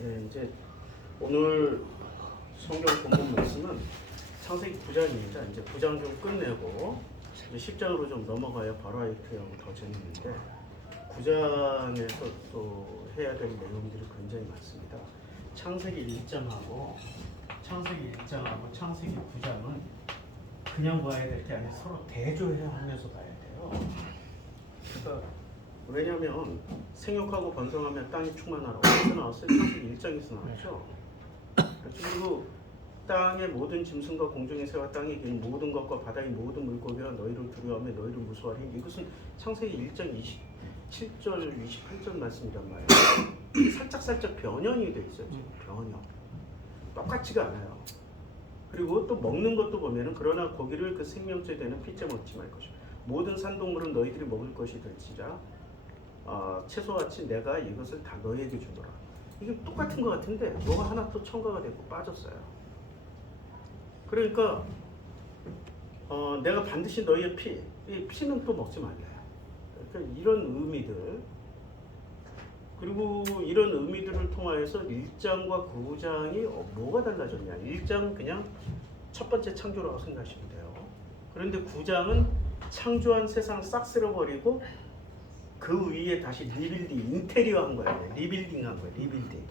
네, 이제 오늘 성경 본문 말씀은 창세기 9장입니다. 이제 9장 좀 끝내고 이제 10장으로 좀 넘어가야 바로이트하고 더 재밌는데 9장에서 또 해야 될 내용들이 굉장히 많습니다. 창세기 1장하고 창세기 9장은 그냥 봐야 될 게 아니라 서로 대조해하면서 봐야 돼요. 그러니까 왜냐하면 생육하고 번성하면 땅이 충만하라고 어디서 나왔어요? 창세기 1장에서 나왔죠. 그리고 땅의 모든 짐승과 공중의 새와 땅의 긴 모든 것과 바다의 모든 물고기가 너희를 두려워하며 너희를 무서워하니 이것은 창세기 1장 27절 28절 말씀이란 말이에요. 살짝 변형이 돼 있어요. 지금 변형. 똑같지가 않아요. 그리고 또 먹는 것도 보면은 그러나 고기를 그 생명체 되는 피째 먹지 말 것이요 모든 산동물은 너희들이 먹을 것이 될지라 채소같이 내가 이것을 다 너희에게 주노라. 이게 똑같은 것 같은데 뭐가 하나 또 첨가가 되고 빠졌어요. 그러니까 내가 반드시 너희의 이 피는 또 먹지 말래요. 그러니까 이런 의미들 그리고 이런 의미들을 통하여서 1장과 9장이 뭐가 달라졌냐. 1장 그냥 첫 번째 창조라고 생각하시면 돼요. 그런데 9장은 창조한 세상 싹 쓸어버리고 그 위에 다시 리빌딩, 인테리어 한 거예요. 리빌딩 한 거예요. 리빌딩.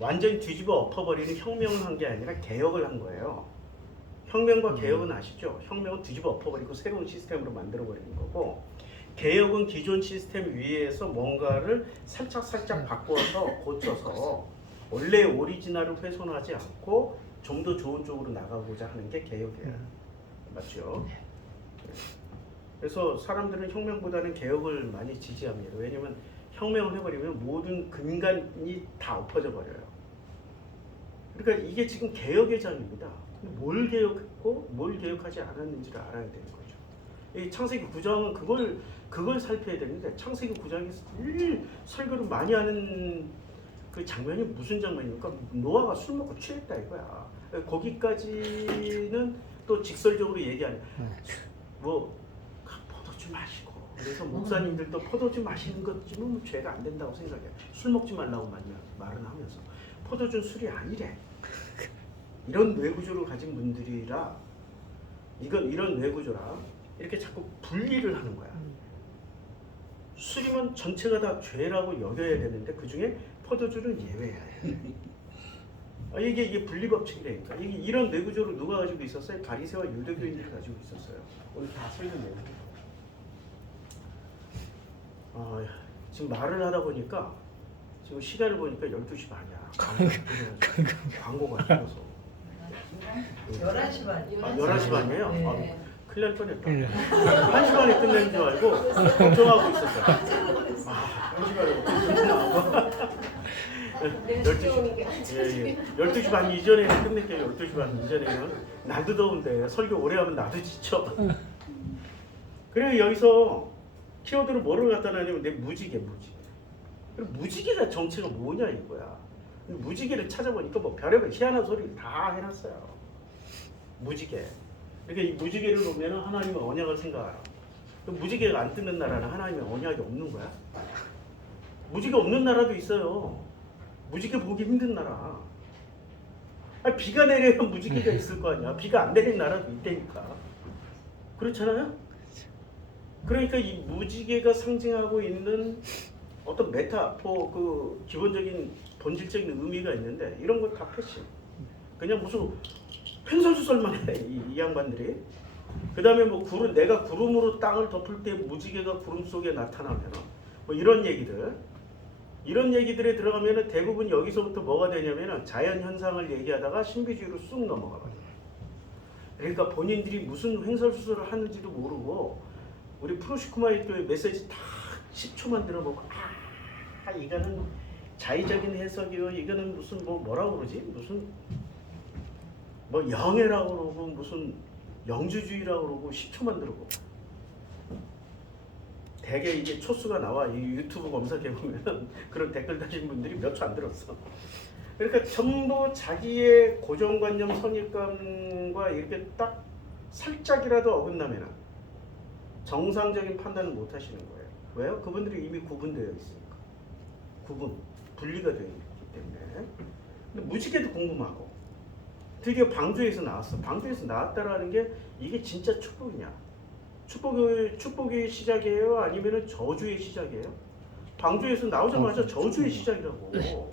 완전히 뒤집어 엎어버리는 혁명을 한 게 아니라 개혁을 한 거예요. 혁명과 개혁은 아시죠? 혁명은 뒤집어 엎어버리고 새로운 시스템으로 만들어버리는 거고 개혁은 기존 시스템 위에서 뭔가를 살짝 바꿔서 고쳐서 원래 오리지널을 훼손하지 않고 좀 더 좋은 쪽으로 나가고자 하는 게 개혁이에요. 맞죠? 그래서 사람들은 혁명보다는 개혁을 많이 지지합니다. 왜냐하면 혁명을 해버리면 모든 근간이 다 엎어져 버려요. 그러니까 이게 지금 개혁의 장입니다. 뭘 개혁했고 뭘 개혁하지 않았는지를 알아야 되는 거죠. 이 창세기 9장은 그걸 살펴야 되는데 창세기 9장에서 제일 설교를 많이 하는 그 장면이 무슨 장면입니까? 노아가 술 먹고 취했다 이거야. 거기까지는 또 직설적으로 얘기하는 뭐 포도주 마시고 그래서 목사님들도 포도주 마시는 것쯤은 죄가 안 된다고 생각해요. 술 먹지 말라고 말은 하면서 포도주는 술이 아니래. 이런 뇌구조를 가진 분들이라 이런 뇌구조라 이렇게 자꾸 분리를 하는 거야. 술이면 전체가 다 죄라고 여겨야 되는데 그 중에 포도주는 예외야. 이게 분리법칙이라니까. 이런 뇌구조를 누가 가지고 있었어요? 바리새와 유대교인들이 가지고 있었어요. 오늘 다 설명해요. 지금 말을 하다 보니까 지금 시간을 보니까 12시 반이야. 광고가 들어서 11시 반. 11시 반이에요? 네. 큰일 날 뻔했다. 1시 반에 끝내는 줄 알고 걱정하고 있었어요. 1시 반에 끝나고 12시 반 이전에는 끝낼게요. 12시 반 이전에는 날도 더운데 설교 오래 하면 나도 지쳐. 그리고 여기서 키워드를 뭐를 갖다 놨냐면 내 무지개. 그리고 무지개가 정체가 뭐냐 이거야. 무지개를 찾아보니까 뭐 별의별 희한한 소리를 다 해놨어요. 무지개. 그러니까 이 무지개를 보면 하나님의 언약을 생각하라. 무지개가 안 뜨는 나라는 하나님의 언약이 없는 거야. 무지개 없는 나라도 있어요. 무지개 보기 힘든 나라. 비가 내리면 무지개가 있을 거 아니야. 비가 안 내리는 나라도 있다니까. 그렇잖아요? 그러니까 이 무지개가 상징하고 있는 어떤 메타포 그 기본적인 본질적인 의미가 있는데 이런 거 다 패시. 그냥 무슨 횡설수설만 해 이 양반들이. 그 다음에 뭐 내가 구름으로 땅을 덮을 때 무지개가 구름 속에 나타나면 뭐 이런 얘기들에 들어가면은 대부분 여기서부터 뭐가 되냐면은 자연 현상을 얘기하다가 신비주의로 쑥 넘어가거든요. 그러니까 본인들이 무슨 횡설수설을 하는지도 모르고 우리 프로시쿠마의 교회 메시지 다 10초만 들어보고 이거는 자의적인 해석이요. 이거는 무슨 뭐라고 그러지? 무슨 뭐 영애라고 그러고 무슨 영주주의라고 그러고 10초만 들어보고 대개 이게 초수가 나와. 이 유튜브 검색해보면 그런 댓글 다신 분들이 몇 초 안 들었어. 그러니까 전부 자기의 고정관념, 선입관과 이렇게 딱 살짝이라도 어긋나면 정상적인 판단을 못 하시는 거예요. 왜요? 그분들이 이미 구분되어 있으니까. 분리가 되어 있기 때문에. 근데 무지개도 궁금하고. 드디어 방주에서 나왔어. 방주에서 나왔다라는 게 이게 진짜 축복이냐? 축복의 시작이에요? 아니면 저주의 시작이에요? 방주에서 나오자마자 저주의 시작이라고.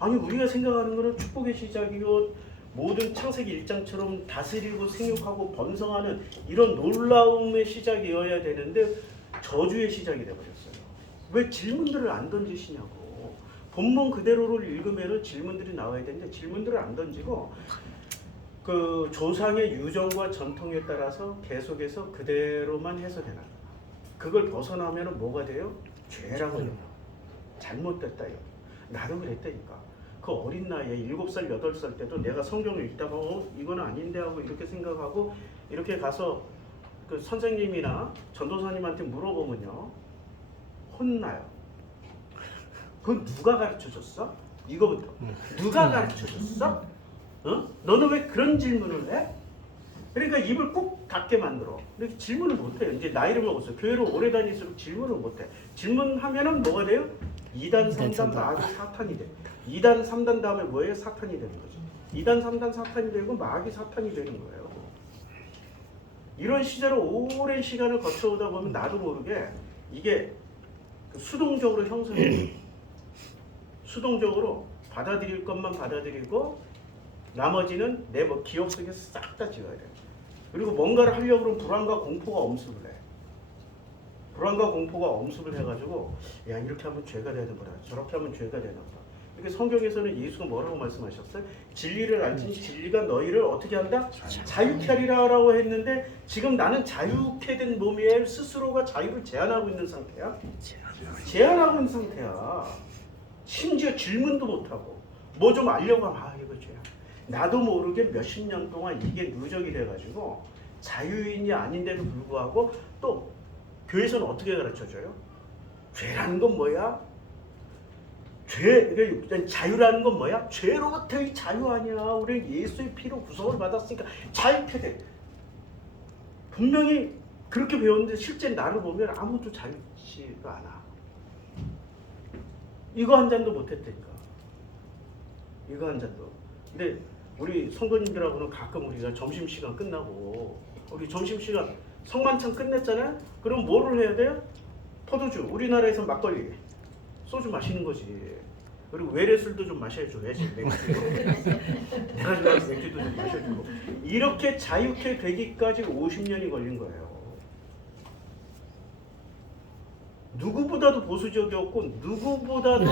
아니 우리가 생각하는 거는 축복의 시작이고 모든 창세기 1장처럼 다스리고 생육하고 번성하는 이런 놀라움의 시작이어야 되는데 저주의 시작이 되어버렸어요. 왜 질문들을 안 던지시냐고. 본문 그대로를 읽으면 질문들이 나와야 되는데 질문들을 안 던지고 그 조상의 유전과 전통에 따라서 계속해서 그대로만 해석해놔. 그걸 벗어나면 뭐가 돼요? 죄라고요. 잘못됐다요. 나도 그랬다니까. 그 어린 나이에 7살, 8살 때도 내가 성경을 읽다가 이건 아닌데 하고 이렇게 생각하고 이렇게 가서 그 선생님이나 전도사님한테 물어보면요. 혼나요. 그건 누가 가르쳐줬어? 이거부터. 누가 가르쳐줬어? 어? 너는 왜 그런 질문을 해? 그러니까 입을 꼭 닫게 만들어. 이렇게 질문을 못해요. 이제 나이를 먹었어. 교회를 오래 다닐수록 질문을 못해. 질문하면은 뭐가 돼요? 2단, 3단, 마귀, 사탄이 돼. 2단, 3단 다음에 뭐예요? 사탄이 되는 거죠. 2단, 3단 사탄이 되고 마귀, 사탄이 되는 거예요. 이런 시절을 오랜 시간을 거쳐오다 보면 나도 모르게 이게 수동적으로 형성돼요. 수동적으로 받아들일 것만 받아들이고 나머지는 내 기억 속에 싹 다 지워야 돼요. 그리고 뭔가를 하려고 그러면 불안과 공포가 엄습을 해. 불안과 공포가 엄습을 해가지고 야 이렇게 하면 죄가 되는 거다. 저렇게 하면 죄가 되는 거다. 이렇게 성경에서는 예수가 뭐라고 말씀하셨어요? 진리를 알지니 진리가 너희를 어떻게 한다? 자유케 하리라 라고 했는데 지금 나는 자유케 된 몸에 스스로가 자유를 제한하고 있는 상태야. 제한하고 있는 상태야. 심지어 질문도 못하고 뭐 좀 알려고 하면 아 이거 죄야. 나도 모르게 몇십 년 동안 이게 누적이 돼가지고 자유인이 아닌데도 불구하고 또 교회에서는 어떻게 가르쳐줘요? 죄라는 건 뭐야? 자유라는 건 뭐야? 죄로부터의 자유 아니야. 우리 예수의 피로 구속을 받았으니까 자유케 돼. 분명히 그렇게 배웠는데 실제 나를 보면 아무도 자유치가 않아. 이거 한 잔도 못했다니까. 이거 한 잔도. 근데 우리 성도님들하고는 가끔 우리가 점심시간 끝나고 우리 점심시간 성만찬 끝냈잖아요? 그럼 뭐를 해야 돼요? 포도주, 우리나라에서 막걸리, 소주 마시는 거지. 그리고 외래술도 좀 마셔줘야지. 맥주. 내가 좋아하는 맥주도 좀 마셔주고. 이렇게 자유케 되기까지 50년이 걸린 거예요. 누구보다도 보수적이었고 누구보다도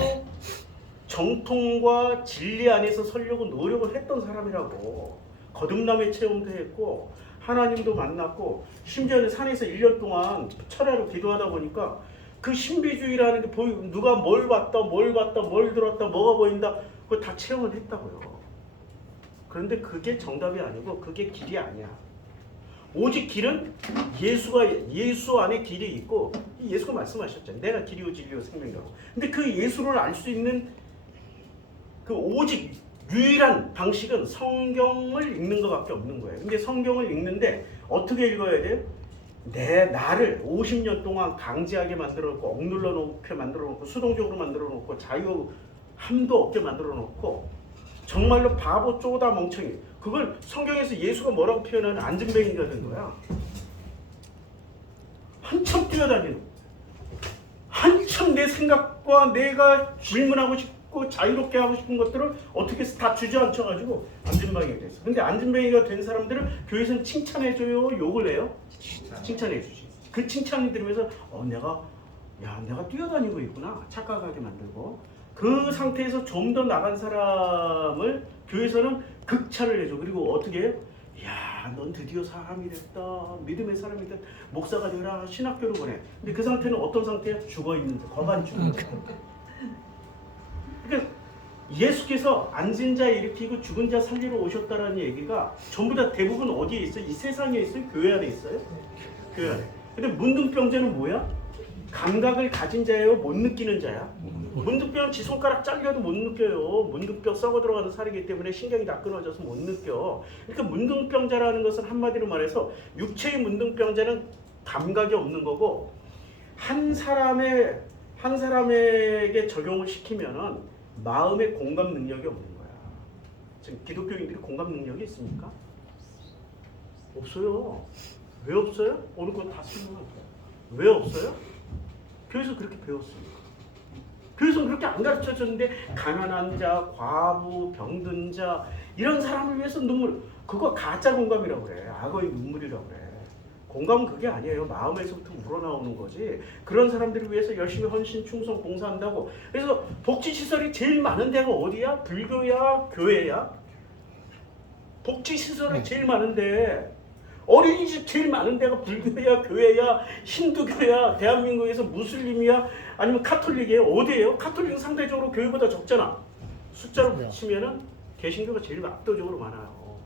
정통과 진리 안에서 서려고 노력을 했던 사람이라고. 거듭남의 체험도 했고 하나님도 만났고 심지어는 산에서 1년 동안 철야로 기도하다 보니까 그 신비주의라는 게 누가 뭘 봤다, 뭘 들었다, 뭐가 보인다 그거 다 체험을 했다고요. 그런데 그게 정답이 아니고 그게 길이 아니야. 오직 길은 예수 안에 길이 있고 예수가 말씀하셨잖아요. 내가 길이요 진리요 생명이라고. 근데 그 예수를 알 수 있는 그 오직 유일한 방식은 성경을 읽는 것밖에 없는 거예요. 근데 성경을 읽는데 어떻게 읽어야 돼요? 나를 50년 동안 강제하게 만들어 놓고 억눌러 놓게 만들어 놓고 수동적으로 만들어 놓고 자유함도 없게 만들어 놓고 정말로 바보 쪼다 멍청이. 그걸 성경에서 예수가 뭐라고 표현하는 안진뱅이가 된 거야. 한참 뛰어다니는, 한참 내 생각과 내가 질문하고 싶고 자유롭게 하고 싶은 것들을 어떻게 다 주저앉혀가지고 안진뱅이가 됐어. 근데 안진뱅이가 된 사람들을 교회에서는 칭찬해줘요, 욕을 해요? 칭찬해주지. 그 칭찬을 들으면서 내가 뛰어다니고 있구나 착각하게 만들고 그 상태에서 좀 더 나간 사람을 교회에서는 극찬을 해줘. 그리고 어떻게 해요? 야, 넌 드디어 사람이 됐다. 믿음의 사람이 됐다. 목사가 되라. 신학교로 보내. 근데 그 상태는 어떤 상태야? 죽어있는 데 거반 죽은 데. 그러니까 예수께서 앉은 자 일으키고 죽은 자 살리러 오셨다라는 얘기가 전부 다 대부분 어디에 있어요? 이 세상에 있어요? 교회 안에 있어요? 교회 안에. 근데 문둥병자는 뭐야? 감각을 가진 자예요? 못 느끼는 자야? 문득뼈는 지 손가락 잘려도 못 느껴요. 문득뼈 썩어 들어가는 살이기 때문에 신경이 다 끊어져서 못 느껴. 그러니까 문둥병자라는 것은 한마디로 말해서 육체의 문둥병자는 감각이 없는 거고, 한 사람에게 적용을 시키면은 마음의 공감 능력이 없는 거야. 지금 기독교인들이 공감 능력이 있습니까? 없어요. 왜 없어요? 오늘 거 다 쓰면 왜 없어요? 교회에서 그렇게 배웠습니다. 교회에서 그렇게 안 가르쳐줬는데 가난한 자, 과부, 병든 자 이런 사람을 위해서 눈물, 그거 가짜 공감이라고 그래. 악어의 눈물이라고 그래. 공감은 그게 아니에요. 마음에서부터 우러나오는 거지. 그런 사람들을 위해서 열심히 헌신, 충성, 봉사한다고. 그래서 복지시설이 제일 많은 데가 어디야? 불교야? 교회야? 복지시설이 제일 많은데, 어린이집 제일 많은 데가 불교야, 교회야, 힌두교야, 대한민국에서 무슬림이야, 아니면 카톨릭이에요? 어디예요? 카톨릭은 상대적으로 교회보다 적잖아. 숫자로 치면은 개신교가 제일 압도적으로 많아요.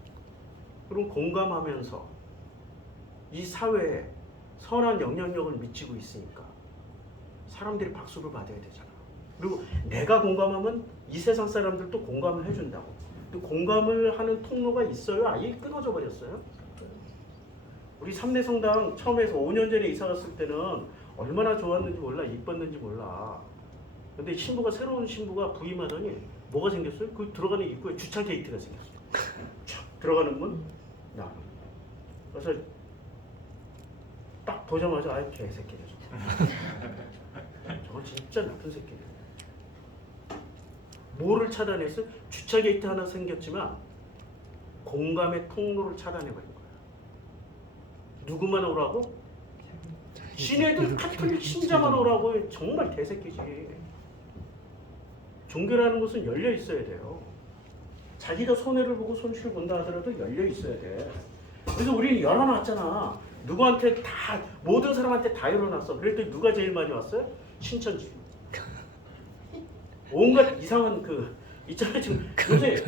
그럼 공감하면서 이 사회에 선한 영향력을 미치고 있으니까 사람들이 박수를 받아야 되잖아. 그리고 내가 공감하면 이 세상 사람들도 공감을 해준다고. 근데 공감을 하는 통로가 있어요? 아예 끊어져 버렸어요? 우리 삼내성당 처음에서 5년 전에 이사 갔을 때는 얼마나 좋았는지 몰라, 이뻤는지 몰라. 근데 새로운 신부가 부임하더니 뭐가 생겼어요? 그 들어가는 입구에 주차 게이트가 생겼어요. 들어가는 문, 야. 그래서 딱 보자마자 아이 개새끼네. 저건 진짜 나쁜 새끼네. 뭐를 차단했어요? 주차 게이트 하나 생겼지만 공감의 통로를 차단해버린 거야. 누구만 오라고? 시내들 카톨릭 신자만 오라고. 정말 개새끼지. 종교라는 것은 열려 있어야 돼요. 자기가 손해를 보고 손실을 본다 하더라도 열려 있어야 돼. 그래서 우리는 열어놨잖아. 누구한테 다, 모든 사람한테 다 열어놨어. 그랬더니 누가 제일 많이 왔어요? 신천지. 온갖 이상한 있잖아요. 지금 요새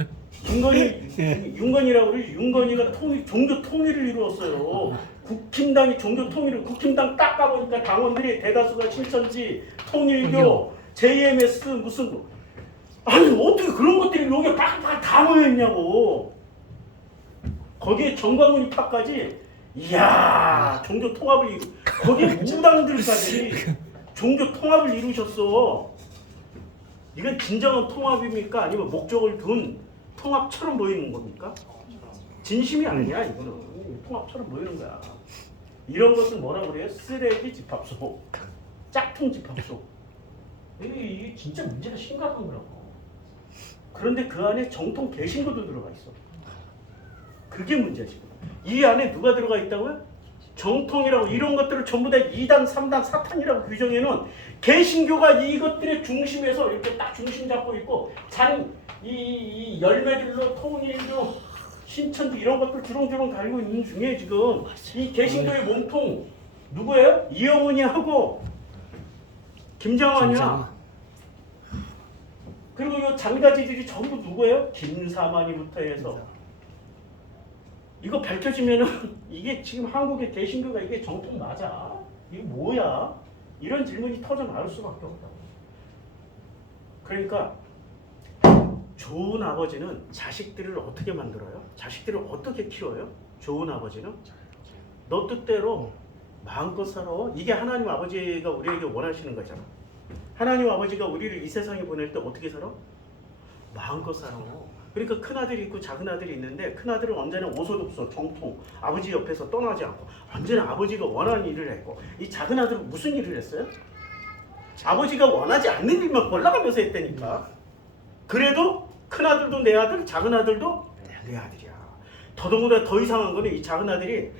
윤건이라고 그러지. 윤건이가 종교 통일을 이루었어요. 국힘당이 종교 통일을, 국힘당 딱 가보니까 당원들이 대다수가 신천지, 통일교, JMS 무슨, 아니 어떻게 그런 것들이 여기 빡빡 다 모여있냐고. 거기에 정광훈 입학까지, 이야, 종교 통합을 거기에 무당들까지 종교 통합을 이루셨어. 이건 진정한 통합입니까? 아니면 목적을 둔 통합처럼 보이는 겁니까? 진심이 아니야. 이거는 통합처럼 보이는 거야. 이런 것은 뭐라 그래요? 쓰레기 집합소, 짝퉁 집합소. 이게 진짜 문제가 심각한 거라고. 그런데 그 안에 정통 개신교도 들어가 있어. 그게 문제지. 이 안에 누가 들어가 있다고요? 정통이라고. 이런 것들을 전부 다 2단, 3단, 사탄이라고 규정해놓은 개신교가 이것들의 중심에서 이렇게 딱 중심 잡고 있고, 이 열매들로 통일교, 신천지 이런 것들 주렁주렁 달고 있는 중에 지금 이 개신교의 몸통 누구예요? 이영훈이하고 김장환이야. 그리고 이 장가지들이 전부 누구예요? 김사만이부터 해서. 이거 밝혀지면은 이게 지금 한국의 개신교가 이게 정통 맞아? 이게 뭐야? 이런 질문이 터져 나올 수밖에 없다고. 그러니까 좋은 아버지는 자식들을 어떻게 만들어요? 자식들을 어떻게 키워요? 좋은 아버지는 너 뜻대로 마음껏 살아. 이게 하나님 아버지가 우리에게 원하시는 거잖아. 하나님 아버지가 우리를 이 세상에 보낼 때 어떻게 살아? 마음껏 살아. 그러니까 큰아들이 있고 작은아들이 있는데, 큰아들은 언제나 오소독소 정통, 아버지 옆에서 떠나지 않고 언제나 아버지가 원하는 일을 했고, 이 작은아들은 무슨 일을 했어요? 아버지가 원하지 않는 일만 골라가면서 했다니까. 그래도 큰아들도 내 아들, 작은아들도 내 아들이야. 더더구나 더 이상한 거는 이 작은아들이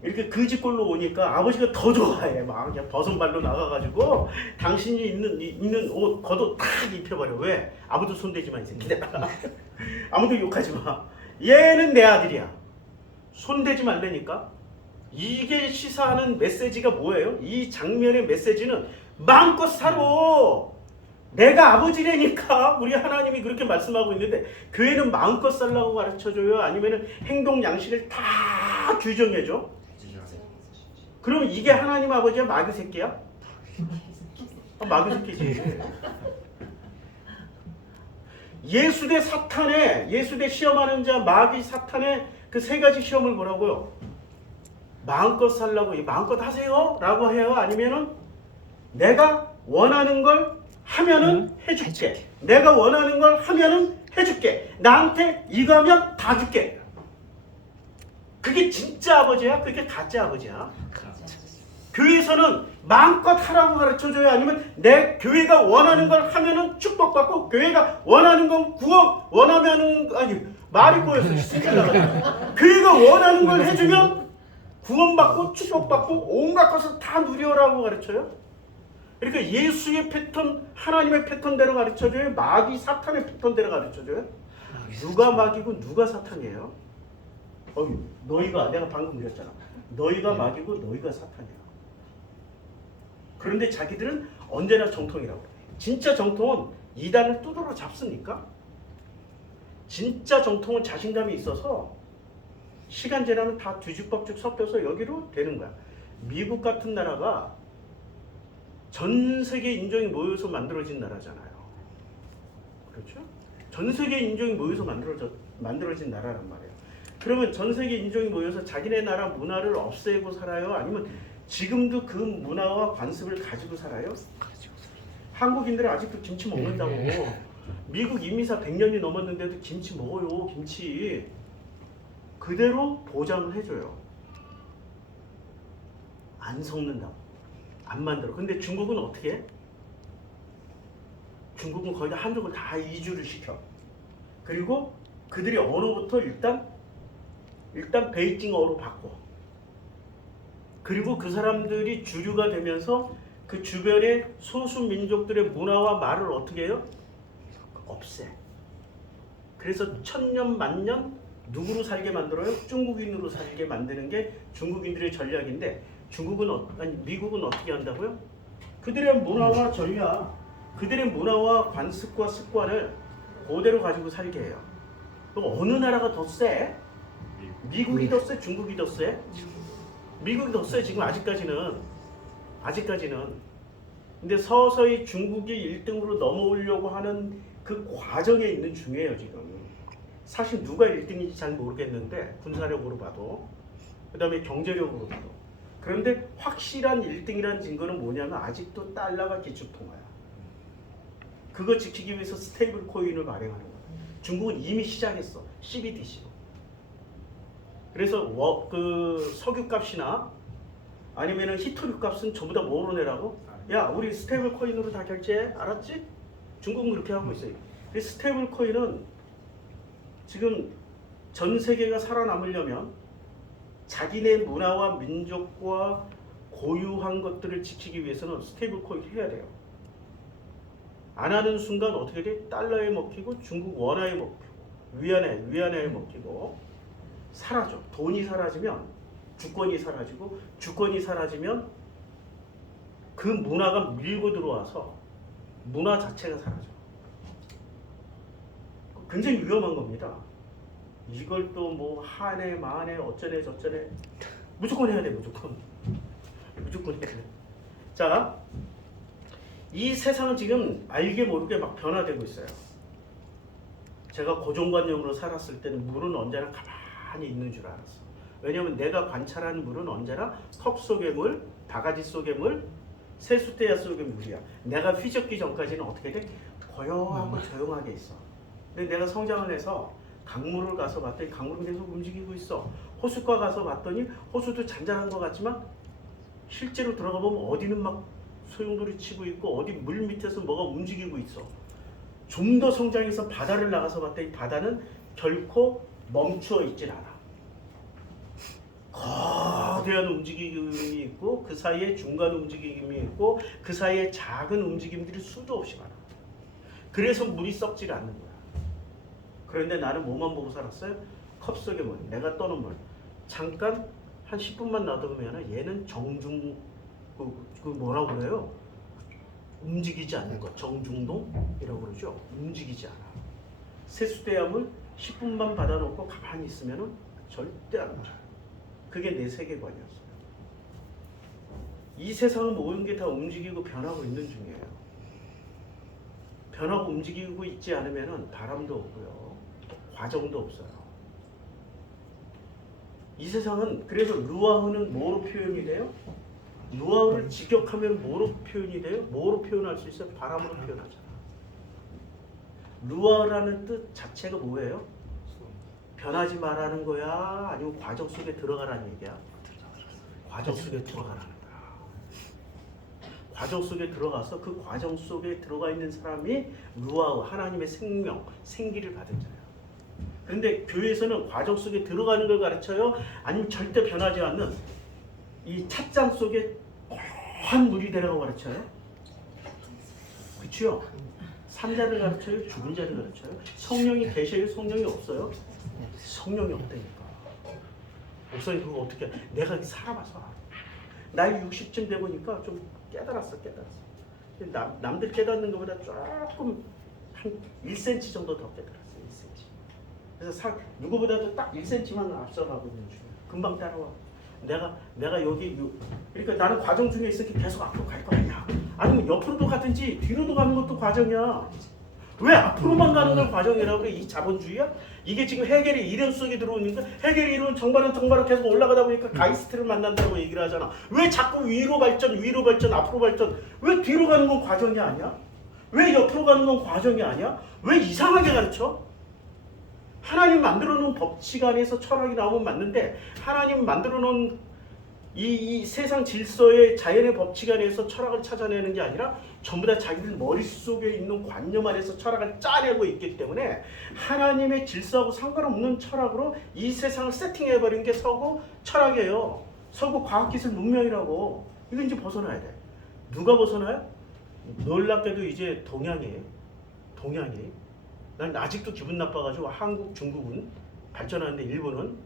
이렇게 그지꼴로 오니까 아버지가 더 좋아해. 막 그냥 버선발로 나가가지고 당신이 입는 옷, 겉옷 딱 입혀버려. 왜? 아무도 손대지 마, 이 새끼들. 아무도 욕하지 마. 얘는 내 아들이야. 손대지 말라니까. 이게 시사하는 메시지가 뭐예요? 이 장면의 메시지는 마음껏 살아. 내가 아버지라니까. 우리 하나님이 그렇게 말씀하고 있는데, 교회는 마음껏 살라고 가르쳐줘요? 아니면 행동 양식을 다 규정해줘? 그럼 이게 하나님 아버지야? 마귀 새끼야? 마귀스키지. 예수 대 사탄의, 예수 대 시험하는 자 마귀 사탄의 그 세 가지 시험을 보라고요. 마음껏 살라고 마음껏 하세요 라고 해요? 아니면은 내가 원하는 걸 하면은 해줄게. 내가 원하는 걸 하면은 해줄게. 나한테 이거 하면 다 줄게. 그게 진짜 아버지야? 그게 가짜 아버지야? 교회에서는 마음껏 하라고 가르쳐줘요? 아니면 내 교회가 원하는 걸 하면은 축복받고, 교회가 원하는 건 구원, 원하면은, 아니, 말이 꼬여서 진짜 나가요. 교회가 원하는 걸 해주면 구원받고, 축복받고, 온갖 것을 다 누려라고 가르쳐요? 그러니까 예수의 패턴, 하나님의 패턴대로 가르쳐줘요? 마귀 사탄의 패턴대로 가르쳐줘요? 누가 마귀고 누가 사탄이에요? 너희가, 내가 방금 그랬잖아. 너희가 마귀고 너희가 사탄이야. 그런데 자기들은 언제나 정통이라고. 진짜 정통은 이단을 두드러 잡습니까? 진짜 정통은 자신감이 있어서 시간 지나면 다 뒤죽박죽 섞여서 여기로 되는 거야. 미국 같은 나라가 전 세계 인종이 모여서 만들어진 나라잖아요. 그렇죠? 전 세계 인종이 모여서 만들어진 나라란 말이에요. 그러면 전 세계 인종이 모여서 자기네 나라 문화를 없애고 살아요? 아니면 지금도 그 문화와 관습을 가지고 살아요? 한국인들은 아직도 김치 먹는다고. 미국 이민사 100년이 넘었는데도 김치 먹어요. 김치. 그대로 보장을 해줘요. 안 섞는다고. 안 만들어. 근데 중국은 어떻게 해? 중국은 거의 다 한족을 다 이주를 시켜. 그리고 그들이 언어부터 일단 베이징어로 바꿔. 그리고 그 사람들이 주류가 되면서 그 주변의 소수 민족들의 문화와 말을 어떻게 해요? 없애. 그래서 천년 만년 누구로 살게 만들어요? 중국인으로 살게 만드는 게 중국인들의 전략인데, 미국은 어떻게 한다고요? 그들의 문화와 전략, 그들의 문화와 관습과 습관을 그대로 가지고 살게 해요. 그럼 어느 나라가 더 세? 미국이 더 세? 중국이 더 세? 미국이 더 세. 지금 아직까지는. 근데 서서히 중국이 1등으로 넘어오려고 하는 그 과정에 있는 중이에요, 지금. 사실 누가 1등인지 잘 모르겠는데, 군사력으로 봐도, 그 다음에 경제력으로 봐도. 그런데 확실한 1등이라는 증거는 뭐냐면 아직도 달러가 기축통화야. 그거 지키기 위해서 스테이블 코인을 발행하는 거야. 중국은 이미 시작했어. CBDC로. 그래서 그 석유값이나 아니면은 히토류 값은 전부 다 뭐로 내라고? 야, 우리 스테이블 코인으로 다 결제해. 알았지? 중국은 그렇게 하고 있어요. 그래서 스테이블 코인은 지금 전 세계가 살아남으려면 자기네 문화와 민족과 고유한 것들을 지키기 위해서는 스테이블 코인 해야 돼요. 안 하는 순간 어떻게 돼? 달러에 먹히고 중국 원화에 먹히고 위안화에 먹히고 사라져. 돈이 사라지면 주권이 사라지고, 주권이 사라지면 그 문화가 밀고 들어와서 문화 자체가 사라져. 굉장히 위험한 겁니다. 이걸 또 뭐 한해 만해 어쩌네 저쩌네 무조건 해야 돼. 무조건 해야 돼. 자, 이 세상은 지금 알게 모르게 막 변화되고 있어요. 제가 고정관념으로 살았을 때는 물은 언제나 가만히 있는 줄 알았어. 왜냐하면 내가 관찰하는 물은 언제나 컵 속의 물, 바가지 속의 물, 세숫대야 속의 물이야. 내가 휘젓기 전까지는 어떻게 돼? 고요하고 조용하게 있어. 근데 내가 성장을 해서 강물을 가서 봤더니 강물은 계속 움직이고 있어. 호숫가 가서 봤더니 호수도 잔잔한 것 같지만 실제로 들어가 보면 어디는 막 소용돌이 치고 있고 어디 물 밑에서 뭐가 움직이고 있어. 좀 더 성장해서 바다를 나가서 봤더니 바다는 결코 멈추어 있질 않아. 거대한 움직임이 있고 그 사이에 중간 움직임이 있고 그 사이에 작은 움직임들이 수도 없이 많아. 그래서 물이 썩질 않는 거야. 그런데 나는 뭐만 보고 살았어요? 컵 속의 물, 내가 떠는 물. 잠깐 한 10분만 놔두면 얘는 정중, 그 뭐라고 그래요? 움직이지 않는 것, 정중동이라고 그러죠. 움직이지 않아. 세수대야물 10분만 받아놓고 가만히 있으면 절대 안 와. 그게 내 세계관이었어요. 이 세상은 모든 게 다 움직이고 변하고 있는 중이에요. 변하고 움직이고 있지 않으면 바람도 없고요. 과정도 없어요. 이 세상은 그래서 루아흐는 뭐로 표현이 돼요? 루아흐를 직역하면 뭐로 표현이 돼요? 뭐로 표현할 수 있어요? 바람으로 표현하잖아. 루아흐라는 뜻 자체가 뭐예요? 변하지 말라는 거야? 아니면 과정 속에 들어가라는 얘기야? 과정 속에 들어가라는 거야. 과정 속에 들어가서 그 과정 속에 들어가 있는 사람이 루아흐, 하나님의 생명, 생기를 받은 자예요. 그런데 교회에서는 과정 속에 들어가는 걸 가르쳐요? 아니면 절대 변하지 않는 이 찻잔 속에 한 물이 되라고 가르쳐요? 그렇죠? 산자를 가르쳐요? 죽은 자를 가르쳐요? 성령이 계셔요? 성령이 없어요? 성령이 없다니까. 목사님 그거 어떻게 해? 내가 살아봐서 나이 60쯤 돼 보니까 좀 깨달았어. 남들 깨닫는 것보다 조금 한 1cm 정도 더 깨달았어요. 1cm. 그래서 누구보다도 딱 1cm만 앞서가고 있는 중이야. 금방 따라와. 내가 여기 그러니까 나는 과정 중에 있으니까 계속 앞으로 갈 거 아니야. 아니면 옆으로도 가든지 뒤로도 가는 것도 과정이야. 왜 앞으로만 가는 걸 과정이라고 그래? 이 자본주의야? 이게 지금 해겔의 이론 속에 들어오니까 해겔의 이론은 정발은 계속 올라가다 보니까 가이스트를 만난다고 얘기를 하잖아. 왜 자꾸 위로 발전, 앞으로 발전? 왜 뒤로 가는 건 과정이 아니야? 왜 옆으로 가는 건 과정이 아니야? 왜 이상하게 가르쳐? 하나님 만들어 놓은 법칙 안에서 철학이 나오면 맞는데 하나님 만들어 놓은 이 세상 질서의 자연의 법칙 안에서 철학을 찾아내는 게 아니라 전부 다 자기들 머릿속에 있는 관념 안에서 철학을 짜내고 있기 때문에 하나님의 질서하고 상관없는 철학으로 이 세상을 세팅해버린 게 서구 철학이에요. 서구 과학기술 문명이라고. 이거 이제 벗어나야 돼. 누가 벗어나요? 놀랍게도 이제 동양이 난 아직도 기분 나빠가지고 한국, 중국은 발전하는데 일본은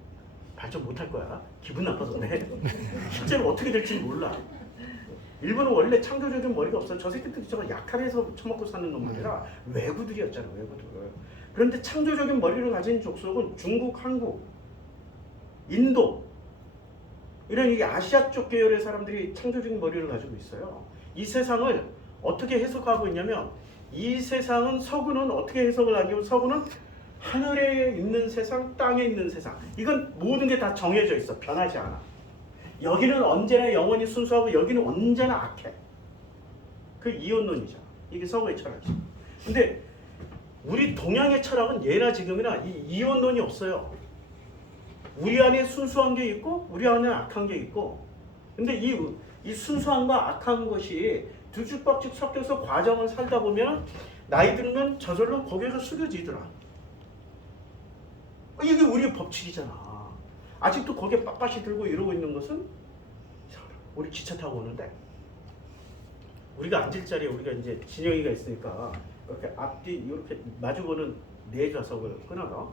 발전 못할 거야. 기분 나빠서 그래. 실제로 어떻게 될지 몰라. 일본은 원래 창조적인 머리가 없어. 저 새끼들이 저거 약탈해서 처먹고 사는 놈들이라 외구들이었잖아. 외구들. 그런데 창조적인 머리를 가진 족속은 중국, 한국, 인도 이런 이 아시아 쪽 계열의 사람들이 창조적인 머리를 가지고 있어요. 이 세상을 어떻게 해석하고 있냐면 이 세상은 서구는 어떻게 해석을 하냐면 서구는 하늘에 있는 세상, 땅에 있는 세상. 이건 모든 게 다 정해져 있어. 변하지 않아. 여기는 언제나 영원히 순수하고 여기는 언제나 악해. 그 이혼론이잖아. 이게 서구의 철학이죠. 근데 우리 동양의 철학은 예나 지금이나 이 이혼론이 없어요. 우리 안에 순수한 게 있고 우리 안에 악한 게 있고. 근데 이 순수함과 악한 것이 뒤죽박죽 섞여서 과정을 살다 보면 나이 들면 저절로 거기에서 숙여지더라. 이게 우리의 법칙이잖아. 아직도 거기에 빳빳이 들고 이러고 있는 것은 우리 기차 타고 오는데 우리가 앉을 자리에 우리가 이제 진영이가 있으니까 이렇게 앞뒤 이렇게 마주보는 네 좌석을 끊어서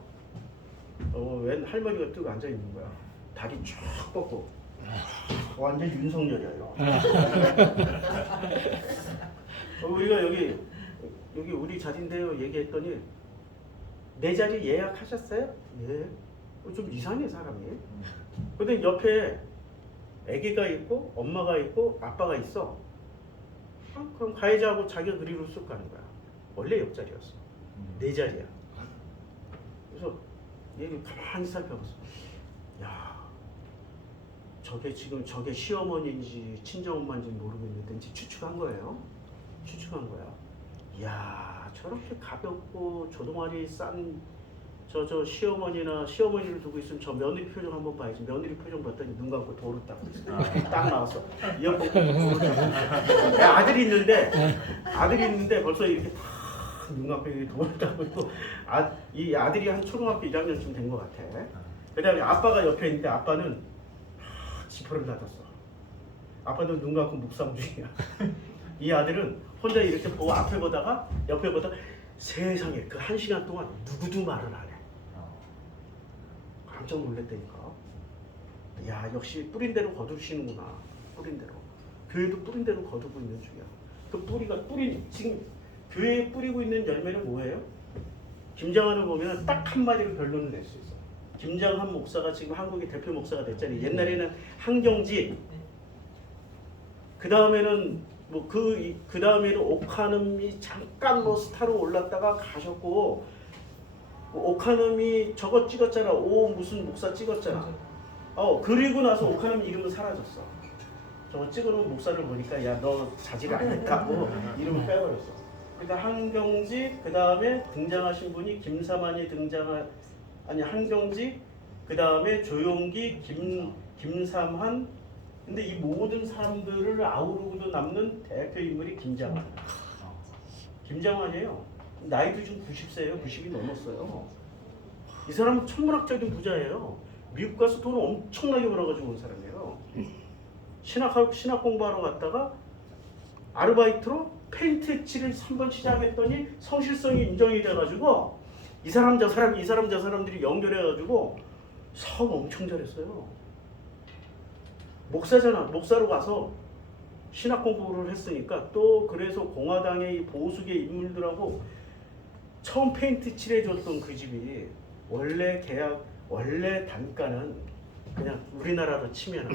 웬 할머니가 뜨고 앉아 있는 거야. 다리 쫙 뻗고 완전 윤석열이에요. 우리가 여기 우리 자리인데요 얘기했더니 내 자리 예약하셨어요? 예. 좀 이상해 사람이. 근데 옆에 아기가 있고 엄마가 있고 아빠가 있어. 그럼 가해자하고 자기가 그리로 쑥 가는 거야. 원래 옆자리였어. 내 자리야. 그래서 얘를 가만히 살펴봤어. 야, 저게 시어머니인지 친정엄마인지 모르겠는데 이제 추측한 거예요. 추측한 거야. 이야, 저렇게 가볍고 조동아리 싼 저 시어머니를 두고 있으면 저 며느리 표정 한번 봐야지. 며느리 표정 봤더니 눈 감고 도로 딱 나왔어. 이어폰 도로 딱. 아들이 있는데 벌써 이렇게 다 눈 감고 도로 딱 있고 이 아들이 한 초등학교 1학년쯤 된 것 같아. 그다음에 아빠가 옆에 있는데 아빠는 지퍼를 닫았어. 아빠는 눈 감고 묵상 중이야. 이 아들은 혼자 이렇게 보고 앞에 보다가 옆에 보다가 세상에 그 1시간 동안 누구도 말을 안 해. 깜짝 놀랐다니까. 야, 역시 뿌린 대로 거두시는구나. 뿌린 대로. 교회도 뿌린 대로 거두고 있는 중이야. 그 뿌리가 지금 교회에 뿌리고 있는 열매는 뭐예요? 김장한을 보면 딱 한마디로 결론을 낼 수 있어. 김장한 목사가 지금 한국의 대표 목사가 됐잖아요. 옛날에는 한경지 그 다음에는 뭐 그 다음에는 오카눔이 잠깐 뭐 스타로 올랐다가 가셨고 오카눔이 저거 찍었잖아. 오 무슨 목사 찍었잖아. 그리고 나서 오카눔 이름은 사라졌어. 저거 찍어놓은 목사를 보니까 야 너 자질 안 했다고 이름을 빼버렸어. 그러니까 한경직 그 다음에 등장하신 분이 김사만이 한경직 그 다음에 조용기 김삼한 근데 이 모든 사람들을 아우르고도 남는 대표 인물이 김장환. 김장환이에요. 나이도 지금 90세예요. 90이 넘었어요. 이 사람은 천문학적인 부자예요. 미국 가서 돈을 엄청나게 벌어가지고 온 사람이에요. 신학 공부하러 갔다가 아르바이트로 페인트 칠을 3번 시작했더니 성실성이 인정이 돼가지고 이 사람 저 사람들이 연결해가지고 사업 엄청 잘했어요. 목사잖아. 목사로 가서 신학 공부를 했으니까 또 그래서 공화당의 보수계 인물들하고 처음 페인트 칠해줬던 그 집이 원래 단가는 그냥 우리나라로 치면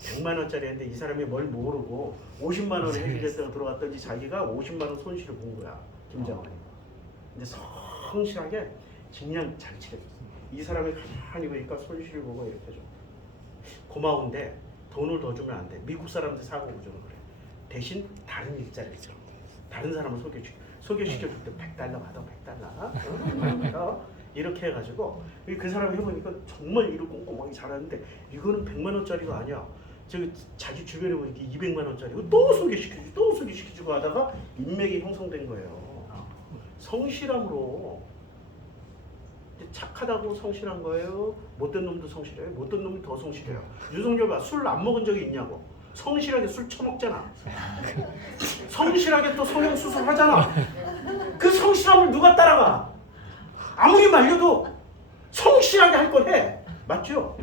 100만 원짜리인데 이 사람이 뭘 모르고 50만 원을 해주겠다고 들어갔더니 자기가 50만 원 손실을 본 거야. 김장환이. 근데 성실하게 그냥 잘 칠해줬어. 이 사람이 가만히 보니까 손실을 보고 이렇게 좀 고마운데 돈을 더 주면 안 돼. 미국 사람들 사고 구조는 그래. 대신 다른 일자리를 줘. 다른 사람을 소개시켜줄 때 $100 받아. $100. 이렇게 해가지고 그 사람이 해보니까 정말 일을 꼼꼼하게 잘하는데 이거는 100만 원짜리가 아니야. 자기 주변에 보니까 200만 원짜리고 또 소개시켜주고 하다가 인맥이 형성된 거예요. 성실함으로. 착하다고 성실한 거예요? 못된 놈도 성실해요? 못된 놈이 더 성실해요. 윤석열 봐. 술 안 먹은 적이 있냐고. 성실하게 술 처먹잖아. 성실하게 또 성형수술 하잖아. 그 성실함을 누가 따라가? 아무리 말려도 성실하게 할 걸 해. 맞죠?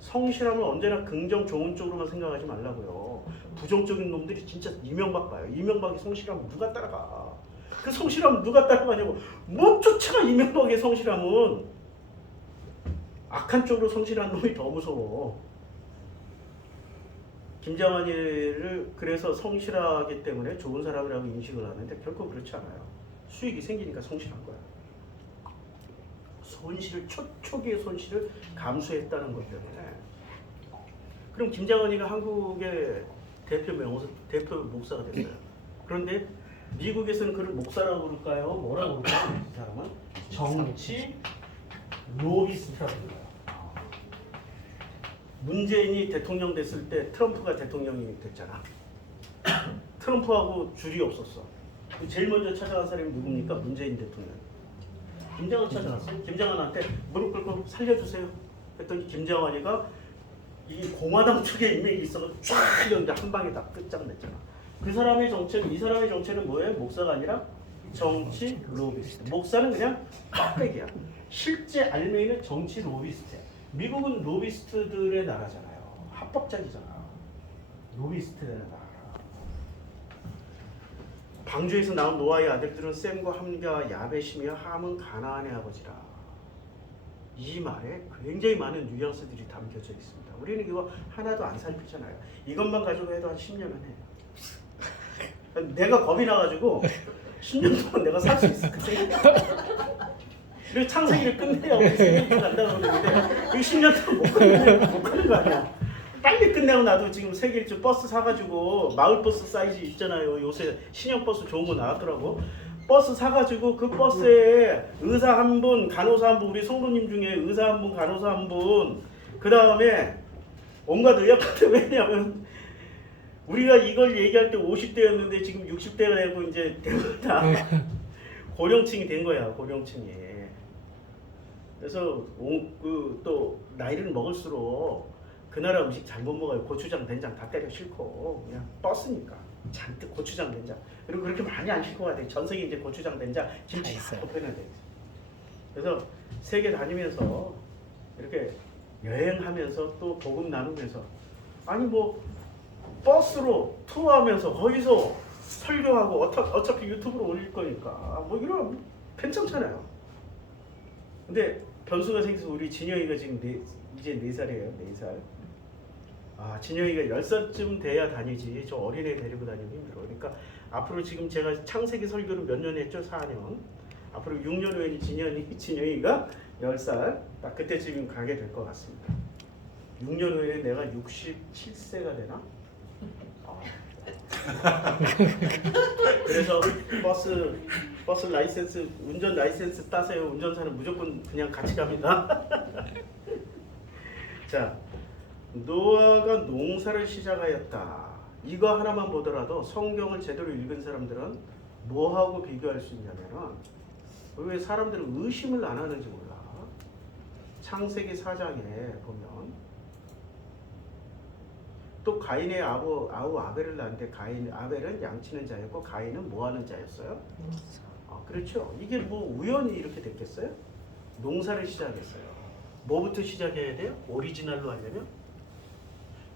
성실함을 언제나 긍정 좋은 쪽으로만 생각하지 말라고요. 부정적인 놈들이 진짜 이명박 봐요. 이명박이 성실함을 누가 따라가? 그 성실함을 누가 따라가냐고. 못 쫓아가. 이명박의 성실함은 악한 쪽으로 성실한 놈이 더 무서워. 김장환이를 그래서 성실하기 때문에 좋은 사람이라고 인식을 하는데 결코 그렇지 않아요. 수익이 생기니까 성실한 거야. 초기의 손실을 감수했다는 것 때문에. 그럼 김장환이가 한국의 대표 목사가 됐어요. 그런데 미국에서는 그를 목사라고 부를까요? 뭐라고 부를까요? 이 사람은 정치 로비스트라고 불러요. 문재인이 대통령 됐을 때 트럼프가 대통령이 됐잖아. 트럼프하고 줄이 없었어. 제일 먼저 찾아간 사람이 누굽니까? 문재인 대통령. 김장환 찾아갔어요. 김장환한테 무릎 꿇고 살려주세요. 했더니 김장환이가 이 공화당 측에 인맥이 있어서 쫙 이런데 한 방에 다 끝장냈잖아. 이 사람의 정체는 뭐예요? 목사가 아니라 정치 로비스트. 목사는 그냥 빡백이야. 실제 알맹이는 정치 로비스트야. 미국은 로비스트들의 나라잖아요. 합법자이잖아. 로비스트의 나라. 방주에서 나온 노아의 아들들은 셈과 함과 야벳이며 함은 가나안의 아버지라. 이 말에 굉장히 많은 뉘앙스들이 담겨져 있습니다. 우리는 이거 하나도 안 살피잖아요. 이것만 가지고 해도 한 10년은 해. 내가 겁이 나가지고 10년 동안 내가 살 수 있을 그 생각. 그리고 창세기를 끝내야 우리 생각이 난다고 그러는데 이 10년 동안 못 가는 거 아니야. 빨리 끝내고 나도 지금 세계일주 버스 사가지고 마을버스 사이즈 있잖아요. 요새 신형버스 좋은 거 나왔더라고. 버스 사가지고 그 버스에 의사 한 분, 간호사 한 분, 우리 성도님 중에 의사 한 분, 간호사 한 분, 그 다음에 온갖 의학과들. 왜냐면 우리가 이걸 얘기할 때 50대였는데 지금 60대가 되고 이제 다 고령층이 된 거야. 고령층이. 그래서 또 나이를 먹을수록 그 나라 음식 잘 못 먹어요. 고추장, 된장 다 때려 싫고 그냥 버스니까 잔뜩 고추장, 된장. 그리고 그렇게 많이 안 싣고 가야 돼. 전 세계 이제 고추장, 된장, 김치 다 덮여놔야 돼. 그래서 세계 다니면서 이렇게 여행하면서 또 복음 나누면서 아니 뭐 버스로 투어하면서 거기서 설교하고 어차피 유튜브로 올릴 거니까 뭐 이런 괜찮잖아요. 근데 변수가 생겨서 우리 진영이가 지금 이제 4살이에요. 4살. 진영이가 10살쯤 돼야 다니지 저 어린애 데리고 다니기 힘들어. 그러니까 앞으로 지금 제가 창세기 설교를 몇 년 했죠? 4년. 앞으로 6년 후에는 진영이가 10살 딱 그때쯤 가게 될 것 같습니다. 6년 후에 내가 67세가 되나? 그래서 버스 라이센스 운전 라이센스 따세요. 운전사는 무조건 그냥 같이 갑니다. 자, 노아가 농사를 시작하였다. 이거 하나만 보더라도 성경을 제대로 읽은 사람들은 뭐하고 비교할 수 있냐면은 왜 사람들은 의심을 안 하는지 몰라. 창세기 4장에 보면 또 가인의 아우 아벨을 낳았는데 아벨은 양치는 자였고 가인은 뭐하는 자였어요? 그렇죠. 이게 뭐 우연히 이렇게 됐겠어요? 농사를 시작했어요. 뭐부터 시작해야 돼요? 오리지널로 하려면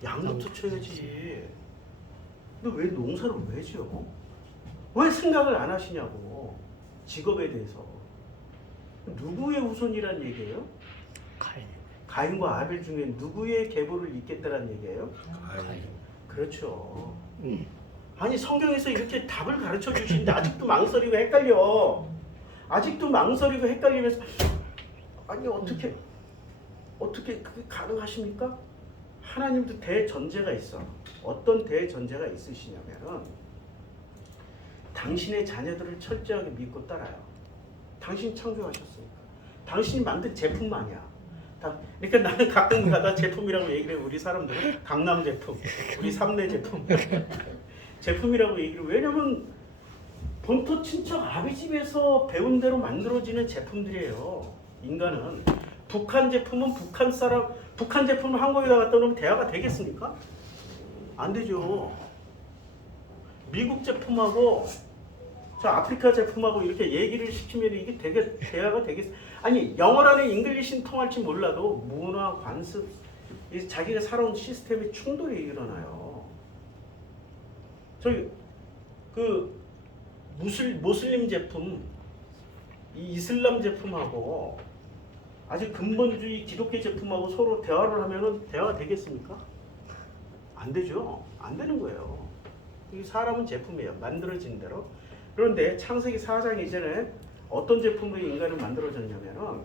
양부터 쳐야지. 근데 왜 농사를 왜 지어? 왜 생각을 안 하시냐고. 직업에 대해서. 누구의 후손이란 얘기예요? 가인과 아벨 중에 누구의 계보를 잇겠다는 얘기예요? 그렇죠. 아니 성경에서 이렇게 답을 가르쳐 주시는데 아직도 망설이고 헷갈려. 아직도 망설이고 헷갈리면서 아니 어떻게 그게 가능하십니까? 하나님도 대전제가 있어. 어떤 대전제가 있으시냐면은 당신의 자녀들을 철저하게 믿고 따라요. 당신 창조하셨으니까. 당신이 만든 제품만이야. 그러니까 나는 가끔 가다 제품이라고 얘기를 해. 우리 사람들은 강남 제품, 우리 삼내 제품 제품이라고 얘기를 해. 왜냐면 본토 친척 아비 집에서 배운 대로 만들어지는 제품들이에요. 인간은 북한 제품은 북한 제품을 한국에다 갖다 놓으면 대화가 되겠습니까? 안 되죠. 미국 제품하고 저 아프리카 제품하고 이렇게 얘기를 시키면 이게 되게 대화가 되겠. 아니 영어라는 잉글리시는 통할지 몰라도 문화 관습 자기가 살아온 시스템에 충돌이 일어나요. 저기 그 모슬림 제품, 이 이슬람 제품하고 아주 근본주의 기독교 제품하고 서로 대화를 하면은 대화가 되겠습니까? 안 되죠. 안 되는 거예요. 이 사람은 제품이에요. 만들어진 대로. 그런데 창세기 4장 이전에 어떤 제품으로 인간을 만들어졌냐면은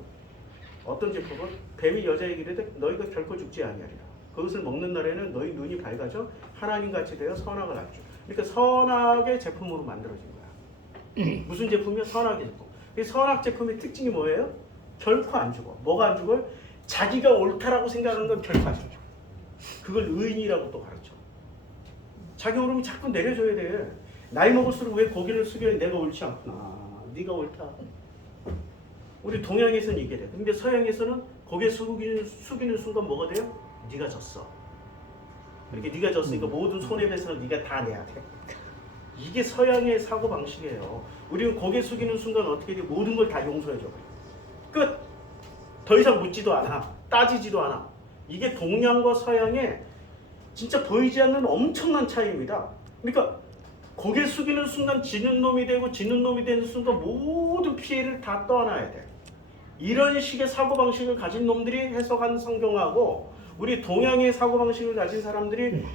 어떤 제품은 뱀이 여자에게 이르되 너희가 결코 죽지 아니하리라. 그것을 먹는 날에는 너희 눈이 밝아져 하나님같이 되어 선악을 알죠. 그러니까 선악의 제품으로 만들어진 거야. 무슨 제품이요? 선악의 제품. 이 선악 제품의 특징이 뭐예요? 결코 안 죽어. 뭐가 안 죽어요? 자기가 옳다라고 생각하는 건 결코 안 죽어. 그걸 의인이라고 또 가르쳐. 자기 옳음이 자꾸 내려줘야 돼. 나이 먹을수록 왜 고개를 숙여 내가 옳지 않구나. 네가 옳다. 우리 동양에서는 이게 돼. 근데 서양에서는 고개 숙이는 순간 뭐가 돼요? 네가 졌어. 이렇게 네가 졌으니까 모든 손해배상을 네가 다 내야 돼. 이게 서양의 사고 방식이에요. 우리는 고개 숙이는 순간 어떻게 돼? 모든 걸 다 용서해줘. 끝. 더 이상 묻지도 않아. 따지지도 않아. 이게 동양과 서양의 진짜 보이지 않는 엄청난 차이입니다. 그러니까 고개 숙이는 순간 지는 놈이 되고 지는 놈이 되는 순간 모든 피해를 다 떠안아야 돼. 이런 식의 사고방식을 가진 놈들이 해석한 성경하고 우리 동양의 사고방식을 가진 사람들이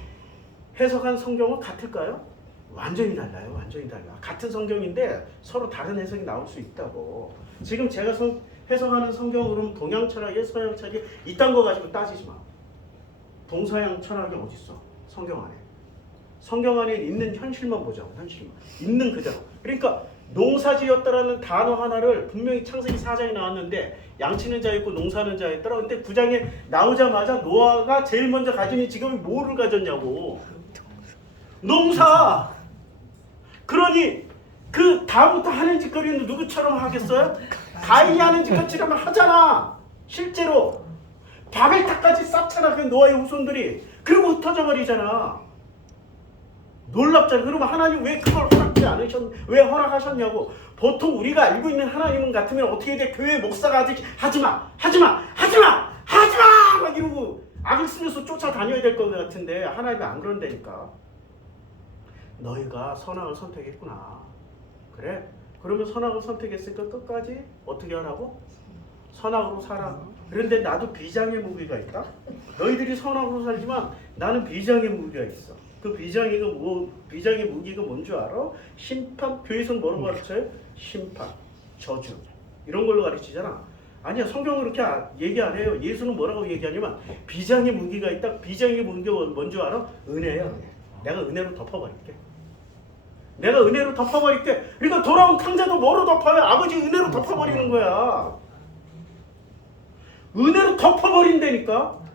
해석한 성경은 같을까요? 완전히 달라요. 완전히 달라. 같은 성경인데 서로 다른 해석이 나올 수 있다고. 지금 제가 해석하는 성경으로는 동양 철학에 서양 철학이 이딴 거 가지고 따지지 마. 동서양 철학이 어디 있어? 성경 안에. 성경 안에 있는 현실만 보자고. 현실만. 있는 그대로. 그러니까 농사지었다라는 단어 하나를 분명히 창세기 4장에 나왔는데 양치는 자였고 농사하는 자였더라. 근데 9장에 나오자마자 노아가 제일 먼저 가지니 지금 뭐를 가졌냐고. 농사. 그러니 그 다음부터 하는 짓거리는 누구처럼 하겠어요? 가인이 하는 짓거리처럼 하잖아. 실제로. 바벨탑까지 쌓잖아. 그 노아의 후손들이. 그리고 흩어져 버리잖아. 놀랍잖아. 그러면 하나님 왜 그걸 왜 허락하셨냐고. 보통 우리가 알고 있는 하나님은 같으면 어떻게 돼? 교회 목사가 하듯이 하지마 막 이러고 악을 쓰면서 쫓아다녀야 될 것 같은데 하나님이 안 그런다니까. 너희가 선악을 선택했구나. 그래? 그러면 선악을 선택했으니까 끝까지 어떻게 하라고? 선악으로 살아. 그런데 나도 비장의 무기가 있다. 너희들이 선악으로 살지만 나는 비장의 무기가 있어. 그 비장의 무기가 뭔 줄 알아? 심판. 교회에서는 뭐라고 가르쳐요? 심판, 저주 이런 걸로 가르치잖아. 아니야, 성경은 그렇게 얘기 안 해요. 예수는 뭐라고 얘기하냐면 비장의 무기가 있다. 비장의 무기가 뭔 줄 알아? 은혜야, 은혜. 내가 은혜로 덮어버릴게. 내가 은혜로 덮어버릴게. 그러니까 돌아온 탕자도 뭐로 덮어요? 아버지 은혜로 덮어버리는 거야. 은혜로 덮어버린다니까.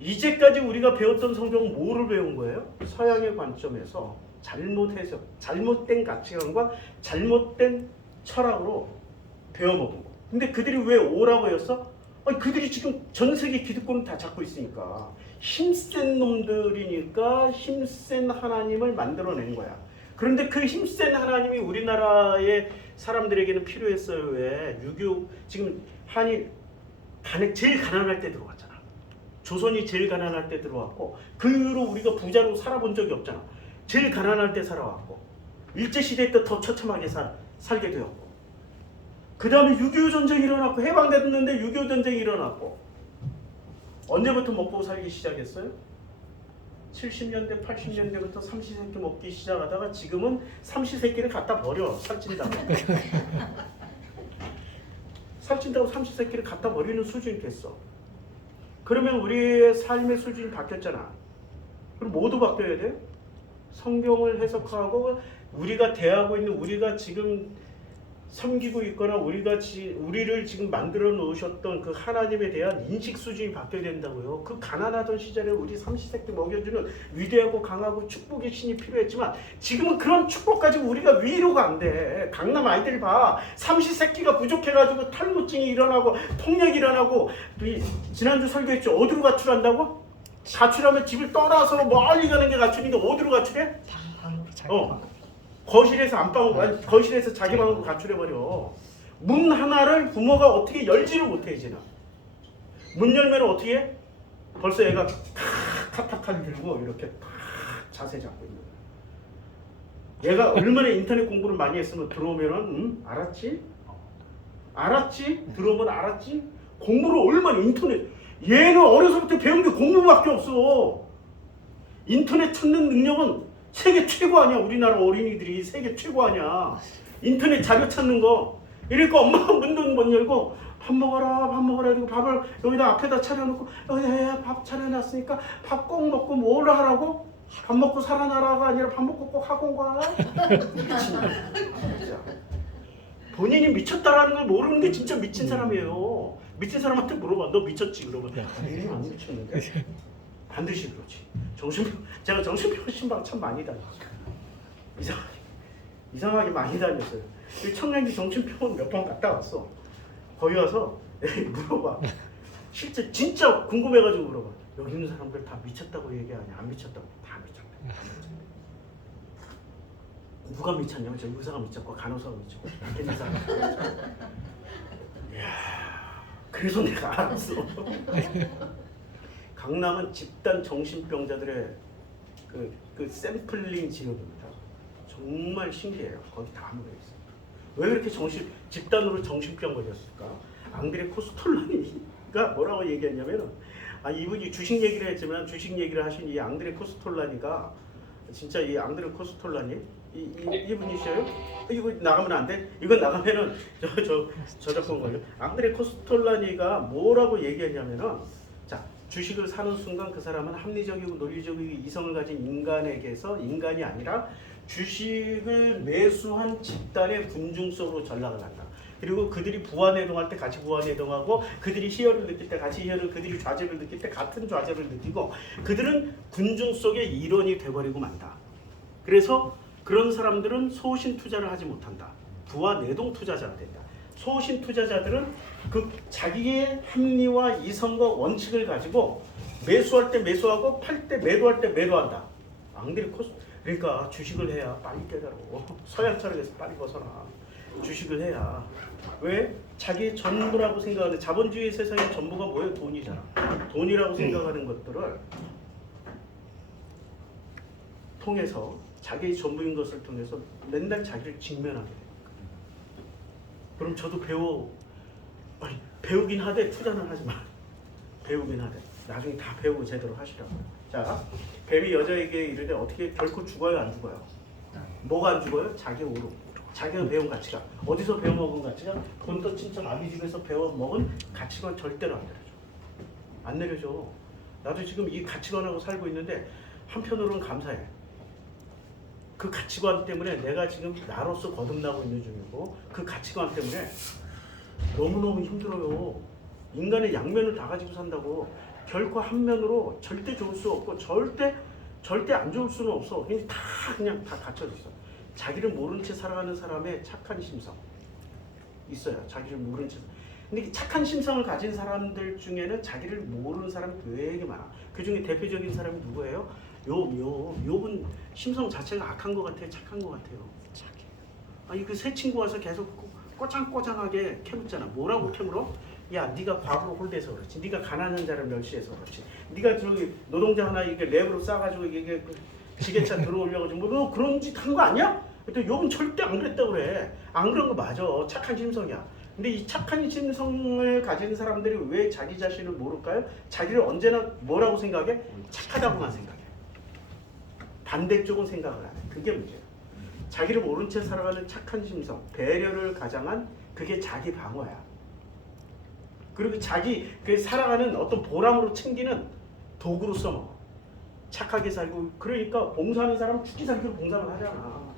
이제까지 우리가 배웠던 성경은 뭐를 배운 거예요? 서양의 관점에서 잘못된 가치관과 잘못된 철학으로 배워먹은 거. 근데 그들이 왜 오라고 했어? 아니, 그들이 지금 전 세계 기득권을 다 잡고 있으니까. 힘센 놈들이니까 힘센 하나님을 만들어낸 거야. 그런데 그 힘센 하나님이 우리나라의 사람들에게는 필요했어요. 왜? 6.25 지금 한일 제일 가난할 때 들어왔잖아. 조선이 제일 가난할 때 들어왔고 그 이후로 우리가 부자로 살아본 적이 없잖아. 제일 가난할 때 살아왔고 일제시대 때 더 처참하게 살게 되었고 그 다음에 6.25 전쟁이 일어났고 해방됐는데 6.25 전쟁이 일어났고 언제부터 먹고 살기 시작했어요? 70년대 80년대부터 삼시세끼 먹기 시작하다가 지금은 삼시세끼를 갖다 버려. 살찐다고 삼시세끼를 갖다 버리는 수준이 됐어. 그러면 우리의 삶의 수준이 바뀌었잖아. 그럼 모두 바뀌어야 돼? 성경을 해석하고 우리가 대하고 있는 우리가 지금 섬기고 있거나 우리를 지금 만들어 놓으셨던 그 하나님에 대한 인식 수준이 바뀌어야 된다고요. 그 가난하던 시절에 우리 삼시세끼 먹여주는 위대하고 강하고 축복의 신이 필요했지만 지금은 그런 축복까지 우리가 위로가 안 돼. 강남 아이들 봐. 삼시세끼가 부족해가지고 탈모증이 일어나고 폭력이 일어나고 지난주 설교했죠. 어디로 가출한다고? 가출하면 집을 떠나서 멀리 가는 게 가출인데 어디로 가출해? 거실에서 안방으로, 거실에서 자기 방으로 가출해버려. 문 하나를 부모가 어떻게 열지를 못해. 이제는 문 열면 어떻게 해? 벌써 애가 카타칼 들고 이렇게 자세 잡고 있는 거야. 얘가 얼마나 인터넷 공부를 많이 했으면 들어오면은 알았지? 들어오면 알았지? 공부를 얼마나 얘는 어려서부터 배운 게 공부밖에 없어. 인터넷 찾는 능력은 세계 최고 아니야. 우리나라 어린이들이 세계 최고 아니야. 인터넷 자료 찾는 거. 이러니까 엄마가 문도 못 열고 밥 먹어라 이러고 밥을 여기다 앞에다 차려놓고 여기다 밥 차려놨으니까 밥 꼭 먹고 뭘 하라고? 밥 먹고 살아나라가 아니라 밥 먹고 꼭 학원 가? 본인이 미쳤다라는 걸 모르는 게 진짜 미친 사람이에요. 미친 사람한테 물어봐. 너 미쳤지? 그러면 아니 안 미쳤는데. 반드시 그렇지. 제가 정신병원 신방 참 많이 다녔어요. 이상하게 많이 다녔어요. 청량리 정신병원 몇 번 갔다 왔어. 거기 가서 물어봐. 실제 진짜 궁금해가지고 물어봐. 여기 있는 사람들 다 미쳤다고 얘기하냐? 안 미쳤다고? 다 미쳤다. 누가 미쳤냐면 저 의사가 미쳤고 간호사가 미쳤고検사가 그래서 내가 알았어. 강남은 집단 정신병자들의 그 샘플링 지역입니다. 정말 신기해요. 거기 다 모여 있어요. 왜 그렇게 집단으로 정신병 걸렸을까? 앙드레 코스톨라니가 뭐라고 얘기했냐면은 이분이 주식 얘기를 했지만 주식 얘기를 하신 이 앙드레 코스톨라니가 진짜 이 앙드레 코스톨라니 이분이셔요? 이거 나가면 안 돼? 이거 나가면은 저작권 걸려. 앙드레 코스톨라니가 뭐라고 얘기했냐면은 자. 주식을 사는 순간 그 사람은 합리적이고 논리적이고 이성을 가진 인간에게서 인간이 아니라 주식을 매수한 집단의 군중 속으로 전락을 한다. 그리고 그들이 부안해동할 때 같이 부안해동하고 그들이 희열을 느낄 때 같이 희열을 그들이 좌절을 느낄 때 같은 좌절을 느끼고 그들은 군중 속의 일원이 돼버리고 만다. 그래서 그런 사람들은 소신 투자를 하지 못한다. 부안해동 투자자가 된다. 소신 투자자들은 그 자기의 합리와 이성과 원칙을 가지고 매수할 때 매수하고 팔 때 매도할 때 매도한다. 앙드레 코스 그러니까 주식을 해야 빨리 깨달아. 서양 철학에서 빨리 벗어나. 주식을 해야. 왜? 자기의 전부라고 생각하는 자본주의 세상의 전부가 뭐예요? 돈이잖아. 돈이라고 생각하는 것들을 통해서 자기의 전부인 것을 통해서 맨날 자기를 직면하게 돼. 그럼 저도 아니, 배우긴 하되 투자는 하지 마. 배우긴 하되 나중에 다 배우고 제대로 하시라고. 자, 뱀이 여자에게 이르되 어떻게 결코 죽어요 안 죽어요? 뭐가 안 죽어요? 자기 오름. 자기가 배운 가치가. 어디서 배워먹은 가치가? 본떠 친척 아비 집에서 배워먹은 가치관 절대로 안 내려줘. 안 내려줘. 나도 지금 이 가치관하고 살고 있는데 한편으로는 감사해. 그 가치관 때문에 내가 지금 나로서 거듭나고 있는 중이고 그 가치관 때문에 너무너무 힘들어요. 인간의 양면을 다 가지고 산다고. 결코 한 면으로 절대 좋을 수 없고 절대 안 좋을 수는 없어. 그냥 다 갖춰져 있어. 자기를 모른 채 살아가는 사람의 착한 심성 있어요. 자기를 모른 채. 근데 착한 심성을 가진 사람들 중에는 자기를 모르는 사람이 되게 많아. 그 중에 대표적인 사람이 누구예요? 욥은 심성 자체가 악한 것 같아요? 착한 것 같아요? 아니 그 새 친구 와서 계속 꼬장꼬장하게 캐묻잖아. 뭐라고 캐물어? 야, 네가 과부로 홀대서 그렇지. 네가 가난한 자를 멸시해서 그렇지. 네가 저기 노동자 하나 이게 랩으로 싸가지고 이게 그 지게차 들어올려가지고 뭐 너 그런 짓 한 거 아니야? 근데 욥은 절대 안 그랬다고 그래. 안 그런 거 맞아. 착한 심성이야. 근데 이 착한 심성을 가진 사람들이 왜 자기 자신을 모를까요? 자기를 언제나 뭐라고 생각해? 착하다고만 생각해. 반대쪽은 생각을 안 해. 그게 문제야. 자기를 모른 채 살아가는 착한 심성, 배려를 가장한 그게 자기 방어야. 그리고 자기 그 살아가는 어떤 보람으로 챙기는 도구로 써먹어. 착하게 살고. 그러니까 봉사하는 사람은 죽기 살기로 봉사를 하잖아.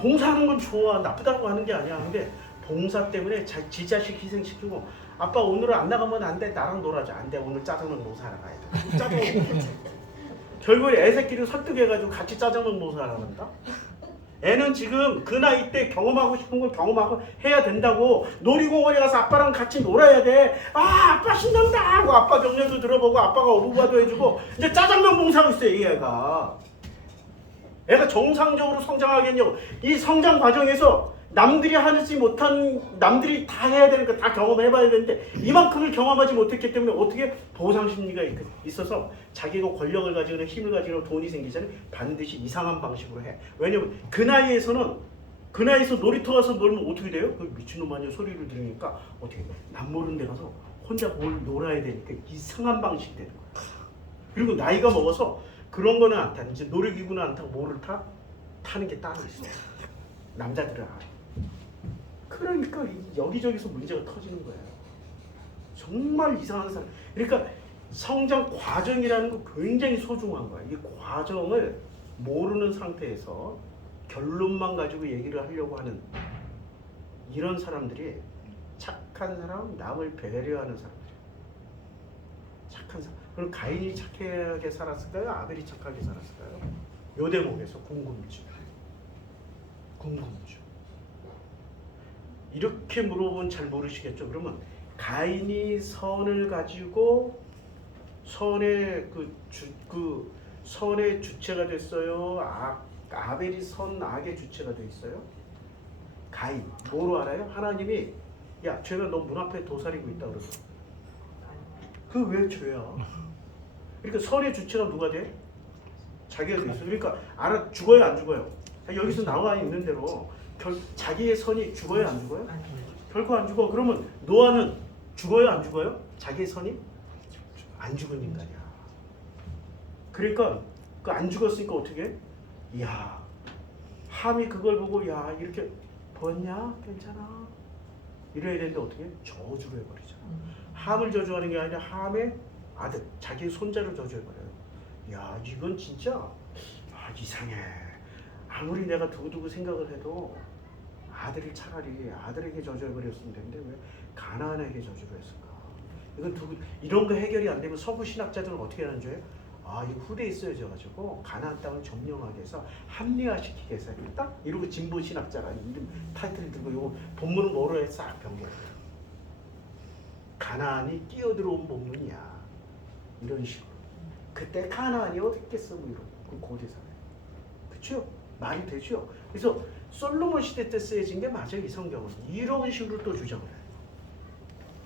봉사하는 건 좋아. 나쁘다고 하는 게 아니야. 근데 봉사 때문에 지 자식 희생시키고 아빠 오늘은 안 나가면 안 돼. 나랑 놀아줘. 안 돼. 오늘 짜장면 모사하러 가야 돼. 짜장면 결국에 애 새끼를 설득해가지고 같이 짜장면 모사하러 간다. 애는 지금 그 나이 때 경험하고 싶은 걸 경험하고 해야 된다고. 놀이공원에 가서 아빠랑 같이 놀아야 돼. 아, 아빠 신난다 하고 아빠 명령도 들어보고 아빠가 어부바도 해주고 이제 짜장면 봉사하고 있어요. 이 애가 정상적으로 성장하겠냐고. 이 성장 과정에서 남들이 하지 못한, 남들이 다 해야 되는 거 다 경험해봐야 되는데 이만큼을 경험하지 못했기 때문에 어떻게 보상 심리가 있어서 자기가 권력을 가지거나 힘을 가지거나 돈이 생기잖아요. 반드시 이상한 방식으로 해. 왜냐면 그 나이에서 놀이터 가서 놀면 어떻게 돼요? 그 미친놈 아니야 소리를 들으니까 어떻게 남 모르는 데 가서 혼자 뭘 놀아야 되니까 이상한 방식이 되는 거야. 그리고 나이가 먹어서 그런 거는 안 타. 이제 놀이기구는 안 타고 뭐를 타? 타는 게 따로 있어. 남자들은 알아. 그러니까 여기저기서 문제가 터지는 거예요. 정말 이상한 사람. 그러니까 성장 과정이라는 거 굉장히 소중한 거야. 이 과정을 모르는 상태에서 결론만 가지고 얘기를 하려고 하는 이런 사람들이 착한 사람, 남을 배려하는 사람들. 착한 사람. 그럼 가인이 착하게 살았을까요? 아벨이 착하게 살았을까요? 요 대목에서 궁금증. 이렇게 물어보면 잘 모르시겠죠. 그러면 가인이 선을 가지고 선의 선의 주체가 됐어요. 아벨이 악의 주체가 돼 있어요. 가인 뭐로 알아요? 하나님이 야, 죄가 너 문 앞에 도사리고 있다 그러죠. 그 왜 죄야? 그러니까 선의 주체가 누가 돼? 자기가 돼 있어. 그러니까 죽어요, 안 죽어요? 여기서 나와 있는 대로 자기의 선이 죽어요, 안 죽어요? 결코 안 죽어. 그러면 노아는 죽어요, 안 죽어요? 자기의 선이 안 죽은 인간이야. 그러니까 그 안 죽었으니까 어떻게? 이야, 함이 그걸 보고 야 이렇게 보았냐? 괜찮아. 이래야 되는데 어떻게? 저주를 해버리잖아. 함을 저주하는 게 아니라 함의 아들, 자기의 손자를 저주해버려요. 야, 이건 진짜 이상해. 아무리 내가 두고두고 생각을 해도 아들이 차라리 아들에게 저주해버렸으면 되는데 왜 가나안에게 저주를 했을까? 이건 이런 거 해결이 안 되면 서구 신학자들은 어떻게 하는 줄 알아요? 이거 후대에 쓰여져가지고 가나안 땅을 점령하게 해서 합리화시키게 해서 딱 이러고 진보 신학자가 이름 타이틀 들고 이거 본문은 뭐로 해? 싹 변경해요. 가나안이 뛰어들어온 본문이야. 이런 식으로. 그때 가나안이 어딨겠어? 뭐 이러고 그 고대사회. 그렇죠? 말이 되죠? 그래서 솔로몬 시대 때 쓰여진 게 맞아요. 이 성경은. 이런 식으로 또 주장을 해요.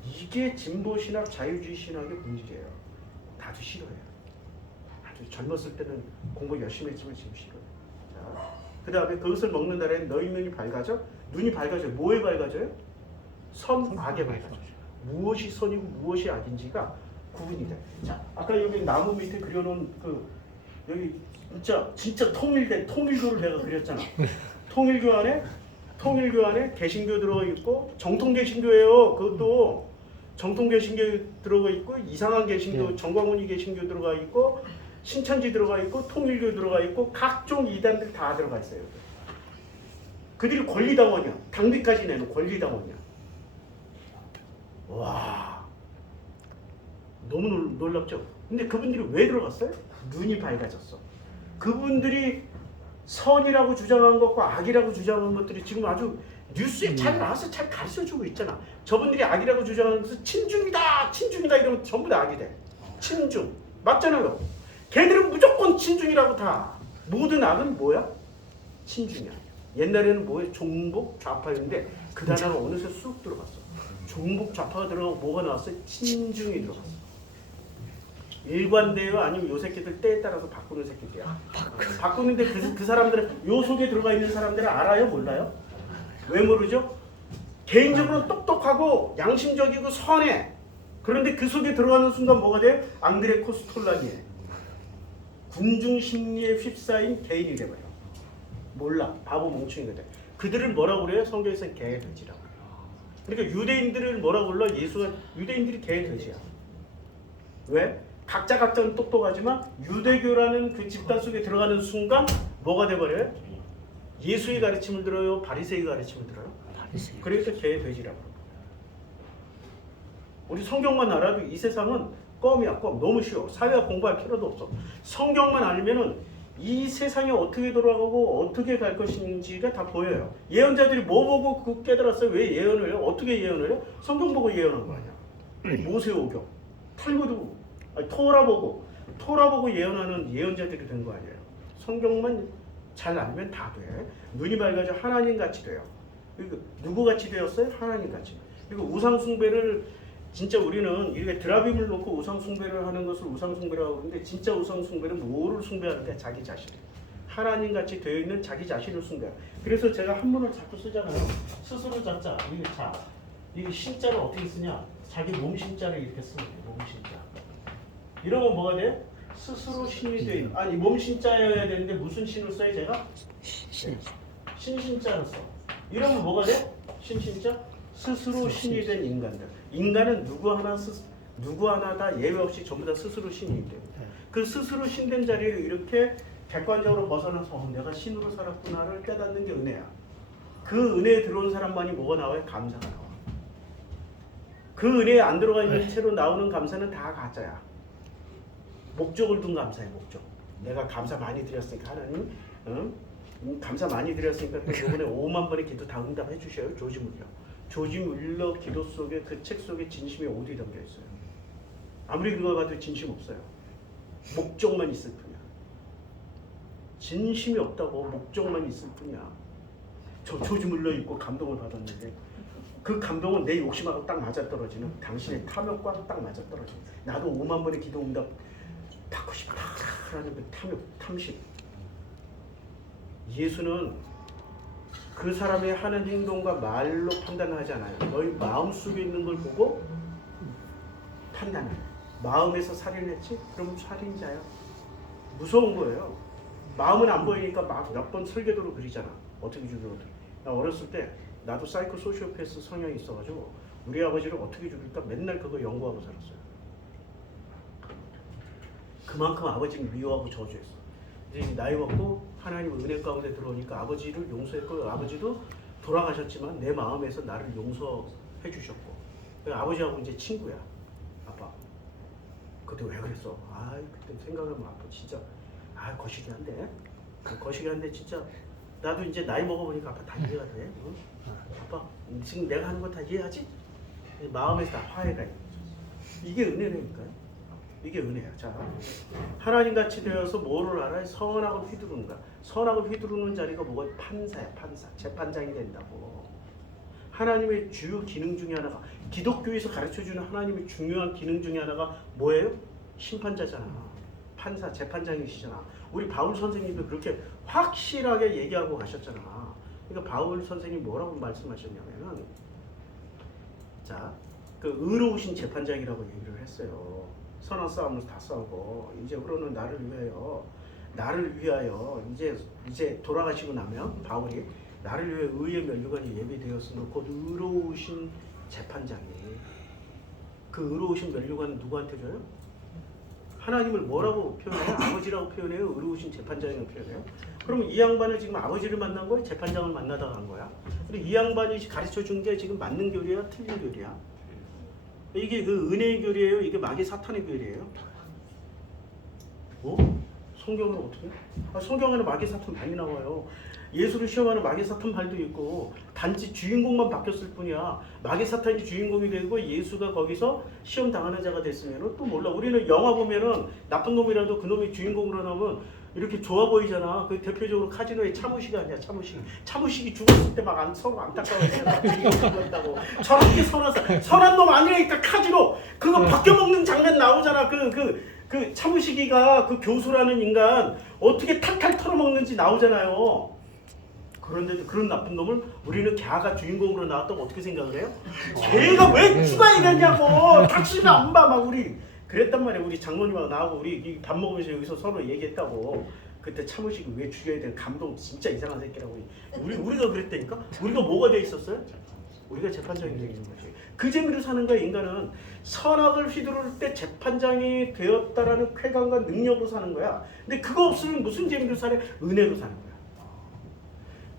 이게 진보신학, 자유주의 신학의 본질이에요. 다들 싫어해요. 아주 젊었을 때는 공부 열심히 했지만 지금 싫어요. 자, 그 다음에 그것을 먹는 날엔 너희 눈이 밝아져? 눈이 밝아져요. 뭐에 밝아져요? 선악의 밝아져. 무엇이 선이고 무엇이 악인지가 구분이 돼. 자, 아까 여기 나무 밑에 그려놓은 그 여기 진짜 통일교를 내가 그렸잖아. 통일교 안에 개신교 들어가 있고 정통 개신교예요. 그것도 정통 개신교 들어가 있고 이상한 개신교 정광훈이 개신교 들어가 있고 신천지 들어가 있고 통일교 들어가 있고 각종 이단들 다 들어가 있어요. 그들이 권리당원이야. 당비까지 내는 권리당원이야. 와, 너무 놀랍죠? 근데 그분들이 왜 들어갔어요? 눈이 밝아졌어. 그분들이 선이라고 주장한 것과 악이라고 주장한 것들이 지금 아주 뉴스에 잘 나와서 잘 가르쳐주고 있잖아. 저분들이 악이라고 주장하는 것은 친중이다 이러면 전부 다 악이 돼. 친중. 맞잖아요. 걔들은 무조건 친중이라고 다. 모든 악은 뭐야? 친중이야. 옛날에는 뭐예요? 종북 좌파였는데 그 단어가 어느새 쑥 들어갔어. 종북 좌파가 들어가고 뭐가 나왔어요? 친중이 들어갔어. 일관돼요? 아니면 요 새끼들 때에 따라서 바꾸는 새끼들이야? 바꾸는데 그 사람들은 요 속에 들어가 있는 사람들은 알아요? 몰라요? 왜 모르죠? 개인적으로 똑똑하고 양심적이고 선해. 그런데 그 속에 들어가는 순간 뭐가 돼? 앙드레 코스톨라니에 군중 심리에 휩싸인 개인이 돼버려. 몰라. 바보 멍충이거든. 그들을 뭐라고 그래요? 성경에서는 개돼지라고. 그러니까 유대인들을 뭐라고 불러? 유대인들이 개돼지야. 왜? 각자는 똑똑하지만 유대교라는 그 집단 속에 들어가는 순간 뭐가 돼버려요? 예수의 가르침을 들어요? 바리새의 가르침을 들어요? 그래서 개돼지라고. 우리 성경만 알아도 이 세상은 껌이야. 껌. 너무 쉬워. 사회학 공부할 필요도 없어. 성경만 알면은 이 세상이 어떻게 돌아가고 어떻게 갈 것인지가 다 보여요. 예언자들이 뭐 보고 그 깨달았어요? 왜 예언을 해요? 어떻게 예언을 해요? 성경 보고 예언한 거 아니야. 모세오경, 탈무드, 토라 보고 예언하는 예언자들이 된 거 아니에요. 성경만 잘 알면 다 돼. 눈이 밝아져 하나님 같이 돼요. 그리고 누구 같이 되었어요? 하나님 같이. 그리고 우상 숭배를 진짜 우리는 이렇게 드라빔을 놓고 우상 숭배를 하는 것을 우상 숭배라고 하는데 진짜 우상 숭배는 뭐를 숭배하는데 자기 자신. 하나님 같이 되어 있는 자기 자신을 숭배. 그래서 제가 한문을 자꾸 쓰잖아요. 스스로 자자. 이게 자. 이게 신자를 어떻게 쓰냐? 자기 몸 신자를 이렇게 쓰는 거예요. 몸 신자. 이러면 뭐가 돼? 스스로 신이 돼 있는. 아니 몸 신자여야 되는데 무슨 신을 써요 제가? 신신자를 써. 이러면 뭐가 돼? 신신자? 스스로 신이 된 인간들. 인간은 누구 하나 다 예외 없이 전부 다 스스로 신이 돼요. 그 스스로 신된 자리를 이렇게 객관적으로 벗어나서 내가 신으로 살았구나를 깨닫는 게 은혜야. 그 은혜에 들어온 사람만이 뭐가 나와요? 감사가 나와. 그 은혜에 안 들어가 있는 채로 나오는 감사는 다 가짜야. 목적을 둔 감사야. 목적. 내가 감사 많이 드렸으니까 하나님 감사 많이 드렸으니까 또 이번에 5만 번의 기도 다 응답해 주셔요. 조지 물러 기도 속에 그 책 속에 진심이 어디 담겨 있어요? 아무리 그거 봐도 진심 없어요. 목적만 있을 뿐이야. 진심이 없다고 목적만 있을 뿐이야. 저 조지 물러 있고 감동을 받았는데 그 감동은 내 욕심하고 딱 맞아떨어지는 당신의 탐욕과 딱 맞아떨어지는 나도 5만 번의 기도 응답 받고 싶다라는 그 탐심. 예수는 그 사람의 하는 행동과 말로 판단하지 않아요. 너희 마음속에 있는 걸 보고 판단해요. 마음에서 살인했지? 그럼 살인자야. 무서운 거예요. 마음은 안 보이니까 막 몇 번 설계도로 그리잖아. 어떻게 죽이거든. 나 어렸을 때 나도 사이코 소시오패스 성향이 있어가지고 우리 아버지를 어떻게 죽일까 맨날 그거 연구하고 살았어요. 그만큼 아버지를 미워하고 저주했어. 이제 나이 먹고 하나님 은혜 가운데 들어오니까 아버지를 용서했고 아버지도 돌아가셨지만 내 마음에서 나를 용서해 주셨고 아버지하고 이제 친구야. 아빠 그때 왜 그랬어? 아 그때 생각하면 아빠 진짜 거시기 한데 거시기 한데 진짜 나도 이제 나이 먹어보니까 아빠 다 이해가 돼. 응? 아빠 지금 내가 하는 거 다 이해하지? 마음에서 다 화해가 있는 거죠. 이게 은혜라니까요. 이게 은혜야. 자, 하나님같이 되어서 뭐를 알아요? 선악을 휘두르는 거야. 선악을 휘두르는 자리가 뭐가? 판사야. 판사. 재판장이 된다고. 하나님의 주요 기능 중에 하나가 기독교에서 가르쳐주는 하나님의 중요한 기능 중에 하나가 뭐예요? 심판자잖아. 판사, 재판장이시잖아. 우리 바울 선생님도 그렇게 확실하게 얘기하고 가셨잖아. 그러니까 바울 선생님이 뭐라고 말씀하셨냐면은 자, 그 의로우신 재판장이라고 얘기를 했어요. 선한 싸움을 다 싸우고 이제 그러는 나를 위하여 이제 돌아가시고 나면 바울이 나를 위해 의의 면류관이 예비되었으므로 곧 의로우신 재판장이 그 의로우신 면류관은 누구한테 줘요? 하나님을 뭐라고 표현해요? 아버지라고 표현해요? 의로우신 재판장이라고 표현해요? 그러면 이 양반은 지금 아버지를 만난 거예요? 재판장을 만나다 간 거야? 근데 이 양반이 가르쳐 준 게 지금 맞는 교리야? 틀린 교리야? 이게 그 은혜의 교리예요? 이게 마귀 사탄의 교리예요? 성경은 어떻게? 성경에는 마귀 사탄 많이 나와요. 예수를 시험하는 마귀 사탄 말도 있고 단지 주인공만 바뀌었을 뿐이야. 마귀 사탄이 주인공이 되고 예수가 거기서 시험 당하는 자가 됐으면 또 몰라. 우리는 영화 보면은 나쁜 놈이라도 그 놈이 주인공으로 나오면 이렇게 좋아 보이잖아. 그 대표적으로 카지노의 차무식이 아니야. 차무식이 죽었을 때 막 서로 안타까워했잖아. 죽었다고. 저렇게 선한 놈 아니라니까. 카지노 그거 바뀌어 먹는 장면 나오잖아. 그 차무식이가 그 교수라는 인간 어떻게 탈탈 털어먹는지 나오잖아요. 그런데도 그런 나쁜 놈을 우리는 걔가 주인공으로 나왔다고 어떻게 생각을 해요? 걔가 왜 죽어야 되냐고. 당신은 안 봐. 막 우리 그랬단 말이야. 우리 장모님하고 나하고 우리 밥 먹으면서 여기서 서로 얘기했다고. 그때 차무식이 왜 죽여야 되는 감동 진짜 이상한 새끼라고. 우리가 그랬다니까. 우리가 뭐가 돼 있었어요? 우리가 재판장이 되는 거지. 그 재미로 사는 거야. 인간은 선악을 휘두를 때 재판장이 되었다라는 쾌감과 능력으로 사는 거야. 근데 그거 없으면 무슨 재미로 살아? 은혜로 사는 거야.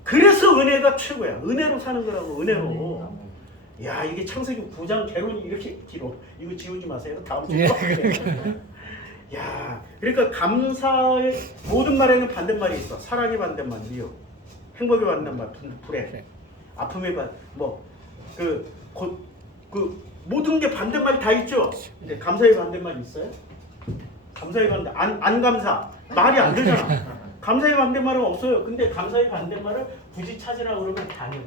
그래서 은혜가 최고야. 은혜로 사는 거라고. 은혜로. 야, 이게 창세기 9장 개론이 이렇게 길어. 이거 지우지 마세요. 다음 주에. 야, 그러니까 감사의 모든 말에는 반대말이 있어. 사랑의 반대말 미움, 행복의 반대말 불행, 아픔의 모든 게 반대말이 다 있죠. 근데 감사의 반대말이 있어요? 감사의 반대 안 감사 말이 안 되잖아. 감사의 반대말은 없어요. 근데 감사의 반대말을 굳이 찾으라고 그러면 당연해.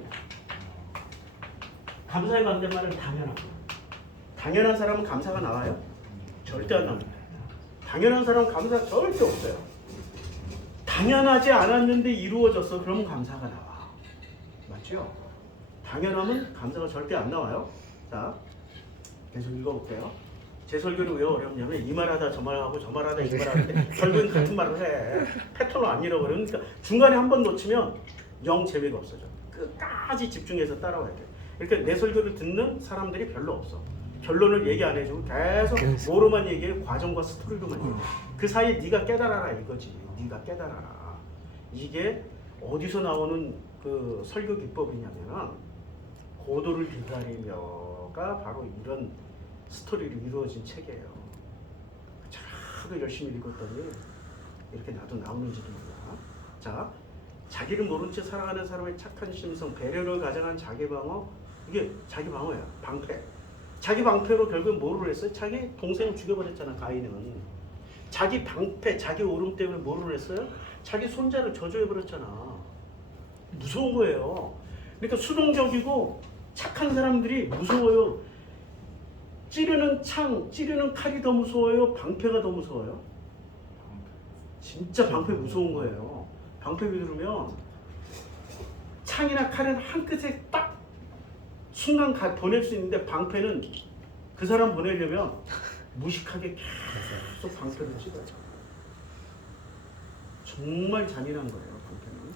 감사의 반대말은 당연하고. 당연한 사람은 감사가 나와요? 절대 안 나옵니다. 당연한 사람은 감사 절대 없어요. 당연하지 않았는데 이루어졌어. 그러면 감사가 나와. 맞죠? 당연하면 감사가 절대 안 나와요. 자, 계속 읽어볼게요. 제 설교는 왜 어렵냐면 이 말하다 저 말하고 저 말하다 이 말하는데 결국엔 같은 말을 해. 패턴을 안 잃어버리면 그러니까 중간에 한 번 놓치면 영 재미가 없어져. 끝까지 집중해서 따라와야 돼. 그러니까 내 설교를 듣는 사람들이 별로 없어. 결론을 얘기 안 해주고 계속 뭐로만 얘기해? 과정과 스토리로만 얘기해. 그 사이에 네가 깨달아라 이거지. 네가 깨달아라. 이게 어디서 나오는 그 설교 기법이냐면 고도를 기다리며가 바로 이런 스토리로 이루어진 책이에요. 자꾸 열심히 읽었더니 이렇게 나도 나오는지도 몰라. 자, 자기를 모른 채 살아가는 사람의 착한 심성, 배려를 가장한 자기 방어. 이게 자기 방어야. 방패. 자기 방패로 결국 뭐를 했어요? 자기 동생을 죽여버렸잖아. 가인은. 자기 방패, 자기 오름 때문에 뭐를 했어요? 자기 손자를 저주해버렸잖아. 무서운 거예요. 그러니까 수동적이고 착한 사람들이 무서워요. 찌르는 창, 찌르는 칼이 더 무서워요? 방패가 더 무서워요? 진짜 방패 무서운 거예요. 방패 휘두르면 창이나 칼은 한 끗에 딱 순간 보낼 수 있는데 방패는 그 사람 보내려면 무식하게 계속 방패를 찍어요. 정말 잔인한 거예요, 방패는.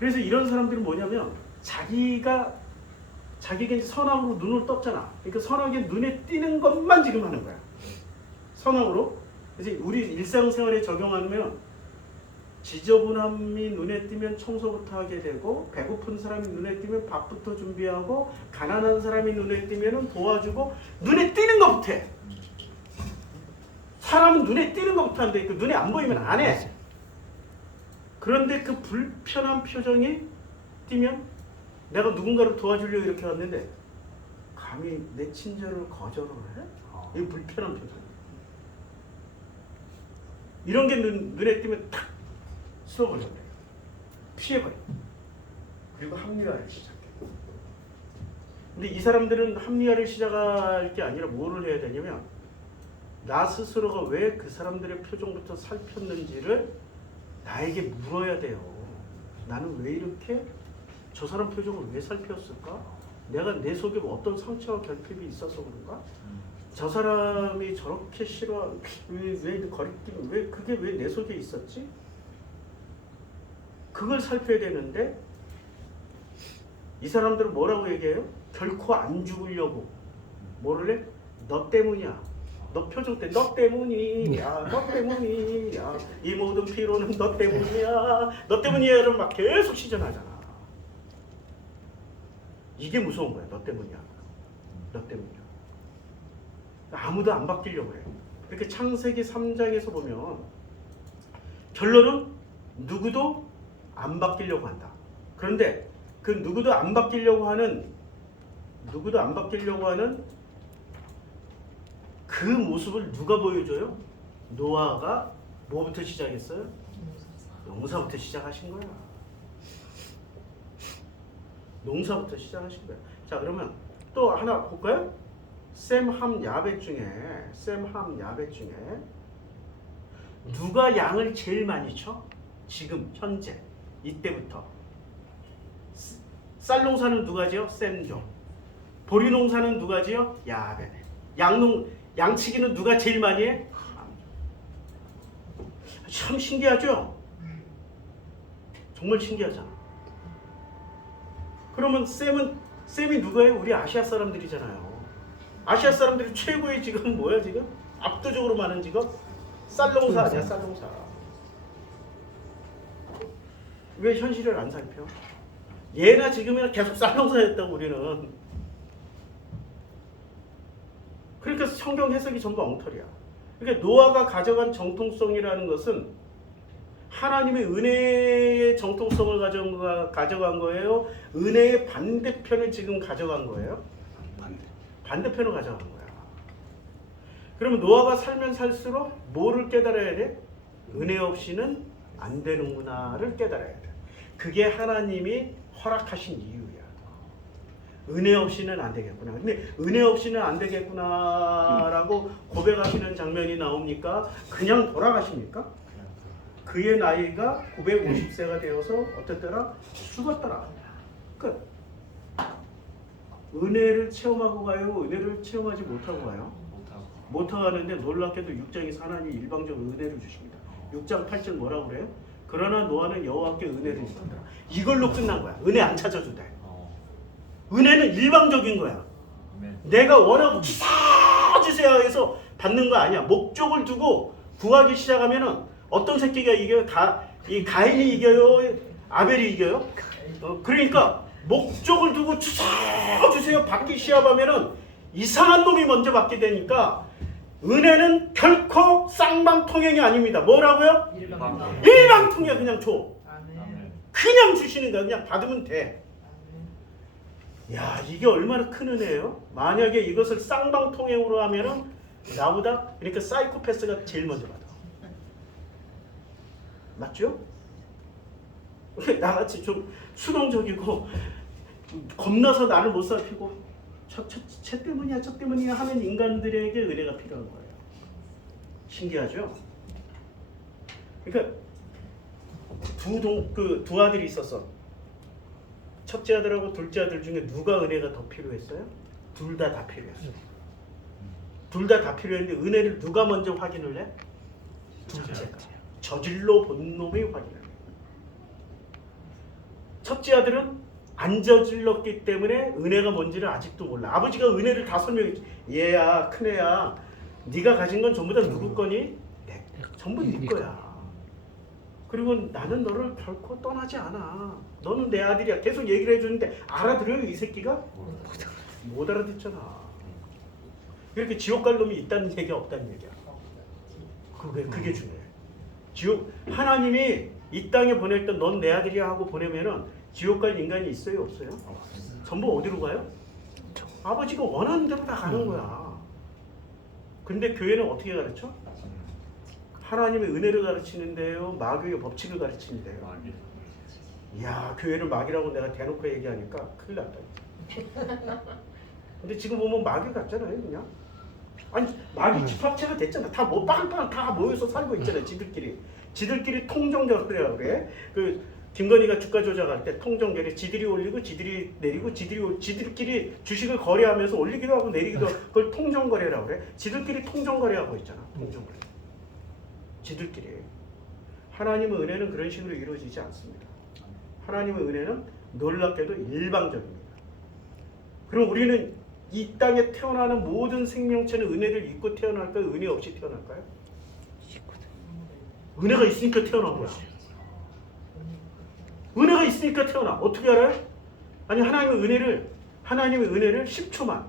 그래서 이런 사람들은 뭐냐면 자기가 선악으로 눈을 떴잖아. 그러니까 선악의 눈에 띄는 것만 지금 하는 거야. 선악으로. 그래서 우리 일상생활에 적용하면 지저분함이 눈에 띄면 청소부터 하게 되고, 배고픈 사람이 눈에 띄면 밥부터 준비하고, 가난한 사람이 눈에 띄면 도와주고, 눈에 띄는 것부터 해. 사람은 눈에 띄는 것부터 하는데 그 눈에 안 보이면 안 해. 그런데 그 불편한 표정이 띄면 내가 누군가를 도와주려고 이렇게 왔는데 감히 내 친절을 거절을 해? 이 불편한 표정. 이런 게 눈에 띄면 탁 쓸어버려요. 피해버려. 그리고 합리화를 시작해. 근데 이 사람들은 합리화를 시작할 게 아니라 뭐를 해야 되냐면 나 스스로가 왜 그 사람들의 표정부터 살폈는지를 나에게 물어야 돼요. 나는 왜 이렇게 저 사람 표정을 왜 살폈을까? 내가 내 속에 어떤 상처와 결핍이 있어서 그런가? 저 사람이 저렇게 싫어 왜 거리낌 왜 그게 왜 내 속에 있었지? 그걸 살펴야 되는데 이 사람들은 뭐라고 얘기해요? 결코 안 죽으려고 뭐를 해? 너 때문이야. 너 표정 때 너 때문이야. 너 때문이야. 이 모든 피로는 너 때문이야. 너 때문이야를 막 계속 시전하잖아. 이게 무서운 거야. 너 때문이야. 너 때문이야. 아무도 안 바뀌려고 해. 이렇게 창세기 3장에서 보면 결론은 누구도 안 바뀌려고 한다. 그런데 그 누구도 안 바뀌려고 하는 그 모습을 누가 보여줘요? 노아가 뭐부터 시작했어요? 농사부터 시작하신 거야. 농사부터 시작하신 거야. 자, 그러면 또 하나 볼까요? 셈함 야벳 중에 누가 양을 제일 많이 쳐? 지금 현재 이때부터 쌀 농사는 누가 지어? 셈죠. 보리 농사는 누가 지어? 야벳. 양치기는 누가 제일 많이 해? 참 신기하죠? 정말 신기하잖아. 그러면 셈이 누가예요? 우리 아시아 사람들이잖아요. 아시아 사람들이 최고의 직업은 뭐야 지금? 압도적으로 많은 직업? 쌀농사 아니야, 쌀농사. 왜 현실을 안 살펴? 예나 지금이나 계속 쌀농사였다고 우리는. 그러니까 성경 해석이 전부 엉터리야. 그러니까 노아가 가져간 정통성이라는 것은 하나님의 은혜의 정통성을 가져간 거예요? 은혜의 반대편을 지금 가져간 거예요? 반대편을 가져간 거야. 그러면 노아가 살면 살수록 뭐를 깨달아야 돼? 은혜 없이는 안 되는구나를 깨달아야 돼. 그게 하나님이 허락하신 이유야. 은혜 없이는 안 되겠구나. 근데 은혜 없이는 안 되겠구나라고 고백하시는 장면이 나옵니까? 그냥 돌아가십니까? 그의 나이가 950세가 되어서 어땠더라? 죽었더라. 끝. 은혜를 체험하고 가요? 은혜를 체험하지 못하고 가요? 못하고 가는데 놀랍게도 6장에서 하나님이 일방적으로 은혜를 주십니다. 6장 8절 뭐라고 그래요? 그러나 노아는 여호와께 은혜를 입었더라. 이걸로 끝난 거야. 은혜 안 찾아도 돼. 은혜는 일방적인 거야. 내가 원하고 주세요 해서 받는 거 아니야. 목적을 두고 구하기 시작하면은 어떤 새끼가 이겨요? 이 가인이 이겨요? 아벨이 이겨요? 그러니까 목적을 두고 주세요 받기 시작하면은 이상한 놈이 먼저 받게 되니까 은혜는 결코 쌍방통행이 아닙니다. 뭐라고요? 일방통행. 그냥 줘. 그냥 주시는 거야. 그냥 받으면 돼. 야, 이게 얼마나 큰 은혜예요? 만약에 이것을 쌍방통행으로 하면은 나보다 그러니까 사이코패스가 제일 먼저 받아. 맞죠? 나같이 좀 수동적이고 겁나서 나를 못 살피고 쟤 때문이야 저 때문이야 하는 인간들에게 은혜가 필요한 거예요. 신기하죠? 그러니까 두 아들이 있었어. 첫째 아들하고 둘째 아들 중에 누가 은혜가 더 필요했어요? 둘 다 필요했어요. 둘 다 필요했는데 은혜를 누가 먼저 확인을 해? 둘째가. 저질러 본 놈이 확인을 해. 첫째 아들은 안 저질렀기 때문에 은혜가 뭔지를 아직도 몰라. 아버지가 은혜를 다 설명했지. 얘야, 큰애야, 네가 가진 건 전부 다 누구 거니? 전부 네 거야. 그리고 나는 너를 결코 떠나지 않아. 너는 내 아들이야. 계속 얘기를 해주는데 알아들어요? 이 새끼가? 못 알아듣잖아. 이렇게 지옥 갈 놈이 있다는 얘기야, 없다는 얘기야. 그게 중요해. 하나님이 이 땅에 보낼 때 넌 내 아들이야 하고 보내면은 지옥 갈 인간이 있어요, 없어요? 전부 어디로 가요? 아버지가 원하는 대로 다 가는 거야. 근데 교회는 어떻게 가르쳐? 하나님의 은혜를 가르치는데요, 마귀의 법칙을 가르치는데요. 이야, 교회를 마귀라고 내가 대놓고 얘기하니까 큰일 났다. 근데 지금 보면 마귀 같잖아요, 그냥. 아니, 마귀 집합체가 됐잖아. 다 빵빵 다 모여서 살고 있잖아요, 지들끼리 통정적이라고 그래. 김건희가 주가 조작할 때 통정결에 지들이 올리고 지들이 내리고 지들끼리 주식을 거래하면서 올리기도 하고 내리기도 하고 그걸 통정거래라고 그래. 지들끼리 통정거래하고 있잖아. 통정거래. 지들끼리. 하나님의 은혜는 그런 식으로 이루어지지 않습니다. 하나님의 은혜는 놀랍게도 일방적입니다. 그럼 우리는 이 땅에 태어나는 모든 생명체는 은혜를 입고 태어날까요? 은혜 없이 태어날까요? 은혜가 있으니까 태어난 거야. 은혜가 있으니까 태어나. 어떻게 알아요? 아니 하나님의 은혜를 10초만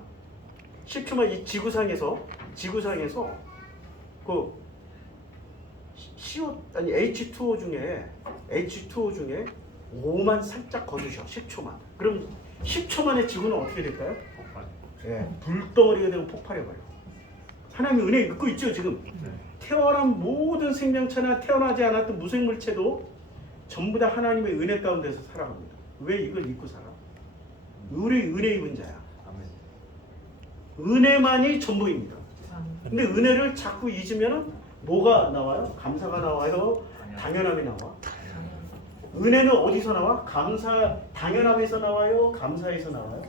이 지구상에서 그 H2O 중에 5만 살짝 거두셔. 10초만. 그럼 10초 만에 지구는 어떻게 될까요? 예, 불덩어리가 되고 폭발해버려. 하나님의 은혜 입고 있죠 지금. 태어난 모든 생명체나 태어나지 않았던 무생물체도 전부 다 하나님의 은혜 가운데서 살아갑니다. 왜 이걸 입고 살아? 우리 은혜 입은 자야. 은혜만이 전부입니다. 근데 은혜를 자꾸 잊으면 뭐가 나와요? 감사가 나와요? 당연함이 나와? 은혜는 어디서 나와? 당연함에서 나와요? 감사에서 나와요?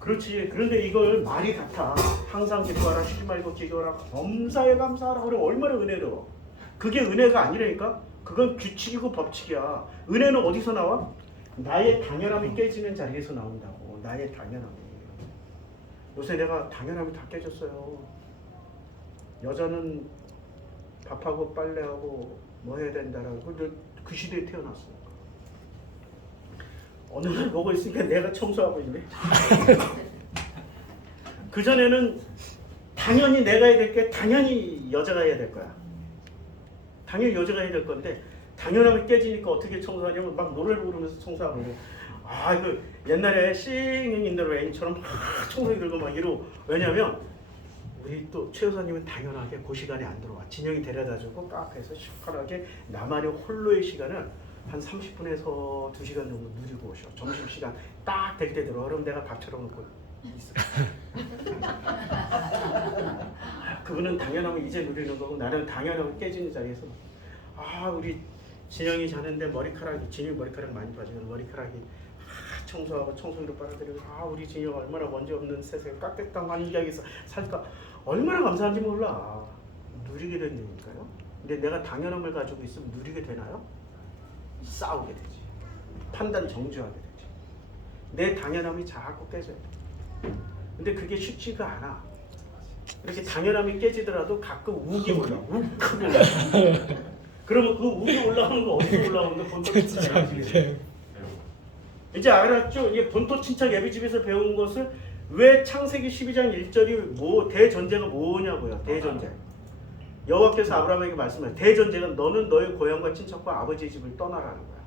그렇지. 그런데 이걸 말이 같아. 항상 기도하라, 쉬지 말고 기도하라, 범사에 감사하라. 그러면 얼마나 은혜로워. 그게 은혜가 아니라니까? 그건 규칙이고 법칙이야. 은혜는 어디서 나와? 나의 당연함이 깨지는 자리에서 나온다고. 나의 당연함이. 요새 내가 당연함이 다 깨졌어요. 여자는 밥하고 빨래하고 뭐 해야 된다라고. 그 시대에 태어났어. 어느 날 보고 있으니까 내가 청소하고 있네. 그전에는 당연히 내가 해야 될 게 당연히 여자가 해야 될 거야. 당연히 여자가 해야 될 건데 당연함이 깨지니까 어떻게 청소하냐면 막 노래를 부르면서 청소하고 그래. 그 옛날에 싱잉인더로 애인처럼 막 청소기 들고 막 이러고. 왜냐면 우리 또 최 여사님은 당연하게 그 시간에 안 들어와. 진영이 데려다주고 카페에서 시원하게 나만의 홀로의 시간을 한 30분에서 2시간 정도 누리고 오셔. 점심시간 딱 될 때 들어와. 그럼 내가 밥 차려놓고 있어. 그분은 당연함을 이제 누리는 거고 나는 당연함을 깨지는 자리에서 우리 진영이 자는데 진영이 머리카락 많이 빠지면 머리카락이 청소하고 청소기로 빨아들이고 우리 진영 얼마나 먼지 없는 세상에 깍듯한 환경에서 살까 얼마나 감사한지 몰라. 누리게 된다니까요. 근데 내가 당연함을 가지고 있으면 누리게 되나요? 싸우게 되지. 판단 정지하게 되지. 내 당연함이 자꾸 깨져요. 근데 그게 쉽지가 않아. 이렇게 당연함이 깨지더라도 가끔 우기 올라. 그러면 그 우기 올라오는 거 어디서 올라오는 거? 본토 친척 예비집. 이제 알았죠? 이게 본토 친척 예비집에서 배운 것을 왜 창세기 12장 1절이 대전제가 뭐냐고요. 대전제. 여호와께서 아브라함에게 말씀하셨어요. 대전제는 너는 너의 고향과 친척과 아버지의 집을 떠나라는 거야.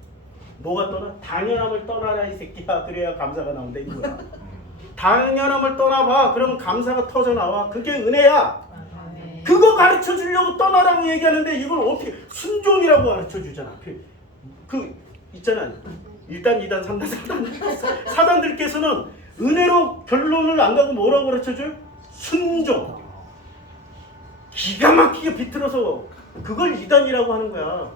뭐가 떠나? 당연함을 떠나라 이 새끼야. 그래야 감사가 나온다 이거야. 당연함을 떠나봐. 그러면 감사가 터져 나와. 그게 은혜야. 그거 가르쳐 주려고 떠나라고 얘기하는데 이걸 어떻게 순종이라고 가르쳐 주잖아. 그 있잖아. 1단, 2단, 3단, 4단. 사단들께서는 은혜로 결론을 안 가고 뭐라고 가르쳐 줘요? 순종. 기가 막히게 비틀어서 그걸 2단이라고 하는 거야.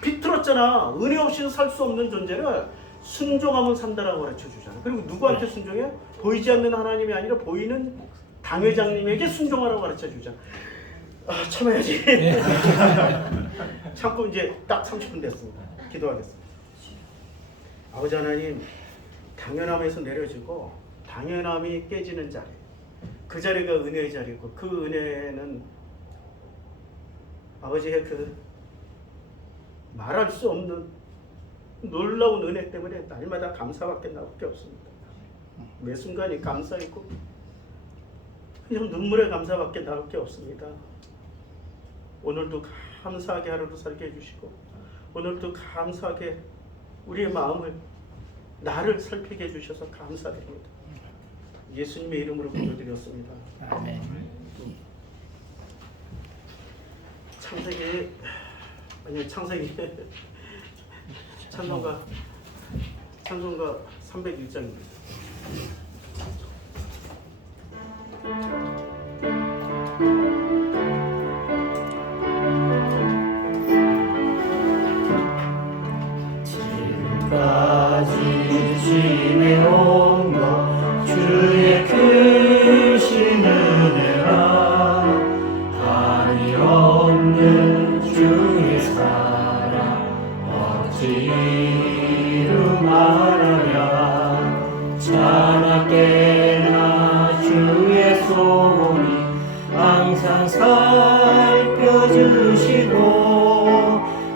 비틀었잖아. 은혜 없이는 살 수 없는 존재를 순종하면 산다라고 가르쳐 주잖아. 그리고 누구한테 순종해? 보이지 않는 하나님이 아니라 보이는 당회장님에게 순종하라고 가르쳐 주잖아. 참아야지. 참고 이제 딱 30분 됐습니다. 기도하겠습니다. 아버지 하나님, 당연함에서 내려지고 당연함이 깨지는 자리, 그 자리가 은혜의 자리고 그 은혜는 아버지의 그 말할 수 없는 놀라운 은혜 때문에 날마다 감사밖에 나올 게 없습니다. 매 순간이 감사이고 그냥 눈물의 감사밖에 나올 게 없습니다. 오늘도 감사하게 하루를 살게 해주시고 오늘도 감사하게 우리의 마음을 나를 살피게 해주셔서 감사드립니다. 예수님의 이름으로 기도드렸습니다. 아멘. 창세기 찬송가 301장입니다. 항상 살펴주시고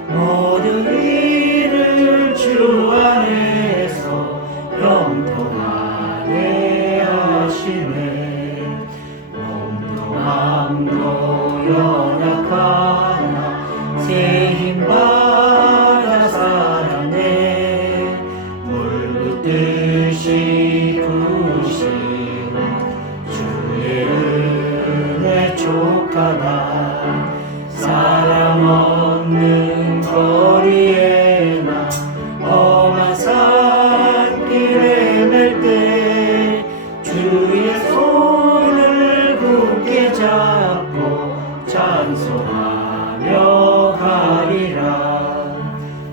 모든 일을 주 안에서 영통하게 하시네. 몸도 마음도 연약하나 새 힘 받아 살았네. 물 붓듯이 부시고 주의 은혜 촉하나 사람 없는 거리에 나 험한 산길에 맬 때 주의 손을 굳게 잡고 찬송하며 가리라.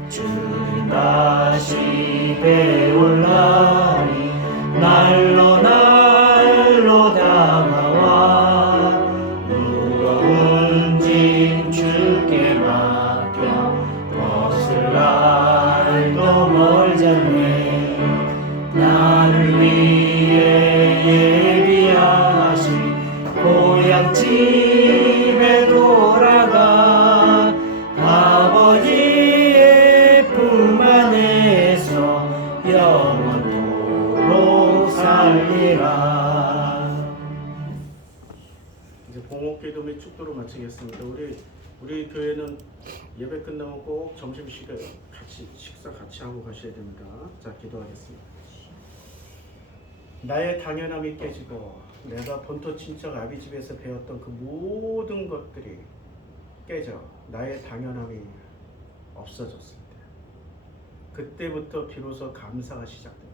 주님 다시 배울 날이 날로 날로 다가와 무거운 짐 주께 맡겨 벗을 날도 멀잖네. 나를 위해 예비하신 고향 집에 돌아가 아버지의 품 안에서 영원토록 살리라. 이제 봉옥기도 및 축도로 마치겠습니다. 우리 교회는 예배 끝나면 꼭 점심시간에 같이 식사 같이 하고 가셔야 됩니다. 자, 기도하겠습니다. 나의 당연함이 깨지고 내가 본토 친척 아비 집에서 배웠던 그 모든 것들이 깨져 나의 당연함이 없어졌습니다. 그때부터 비로소 감사가 시작됩니다.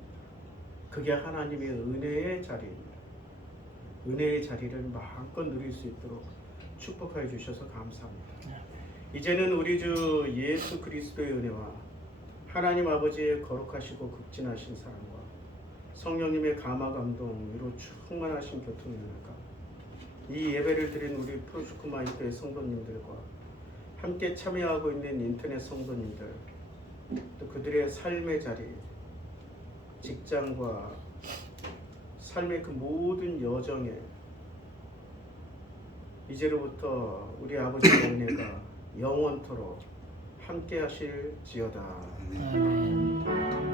그게 하나님의 은혜의 자리입니다. 은혜의 자리를 마음껏 누릴 수 있도록 축복하여 주셔서 감사합니다. 이제는 우리 주 예수 그리스도의 은혜와 하나님 아버지의 거룩하시고 극진하신 사랑과 성령님의 감화 감동 위로 충만하신 교통의 은혜가 이 예배를 드린 우리 프로슈크마이크의 성도님들과 함께 참여하고 있는 인터넷 성도님들, 또 그들의 삶의 자리, 직장과 삶의 그 모든 여정에 이제로부터 우리 아버지의 은혜가 영원토록 함께 하실지어다. 아멘.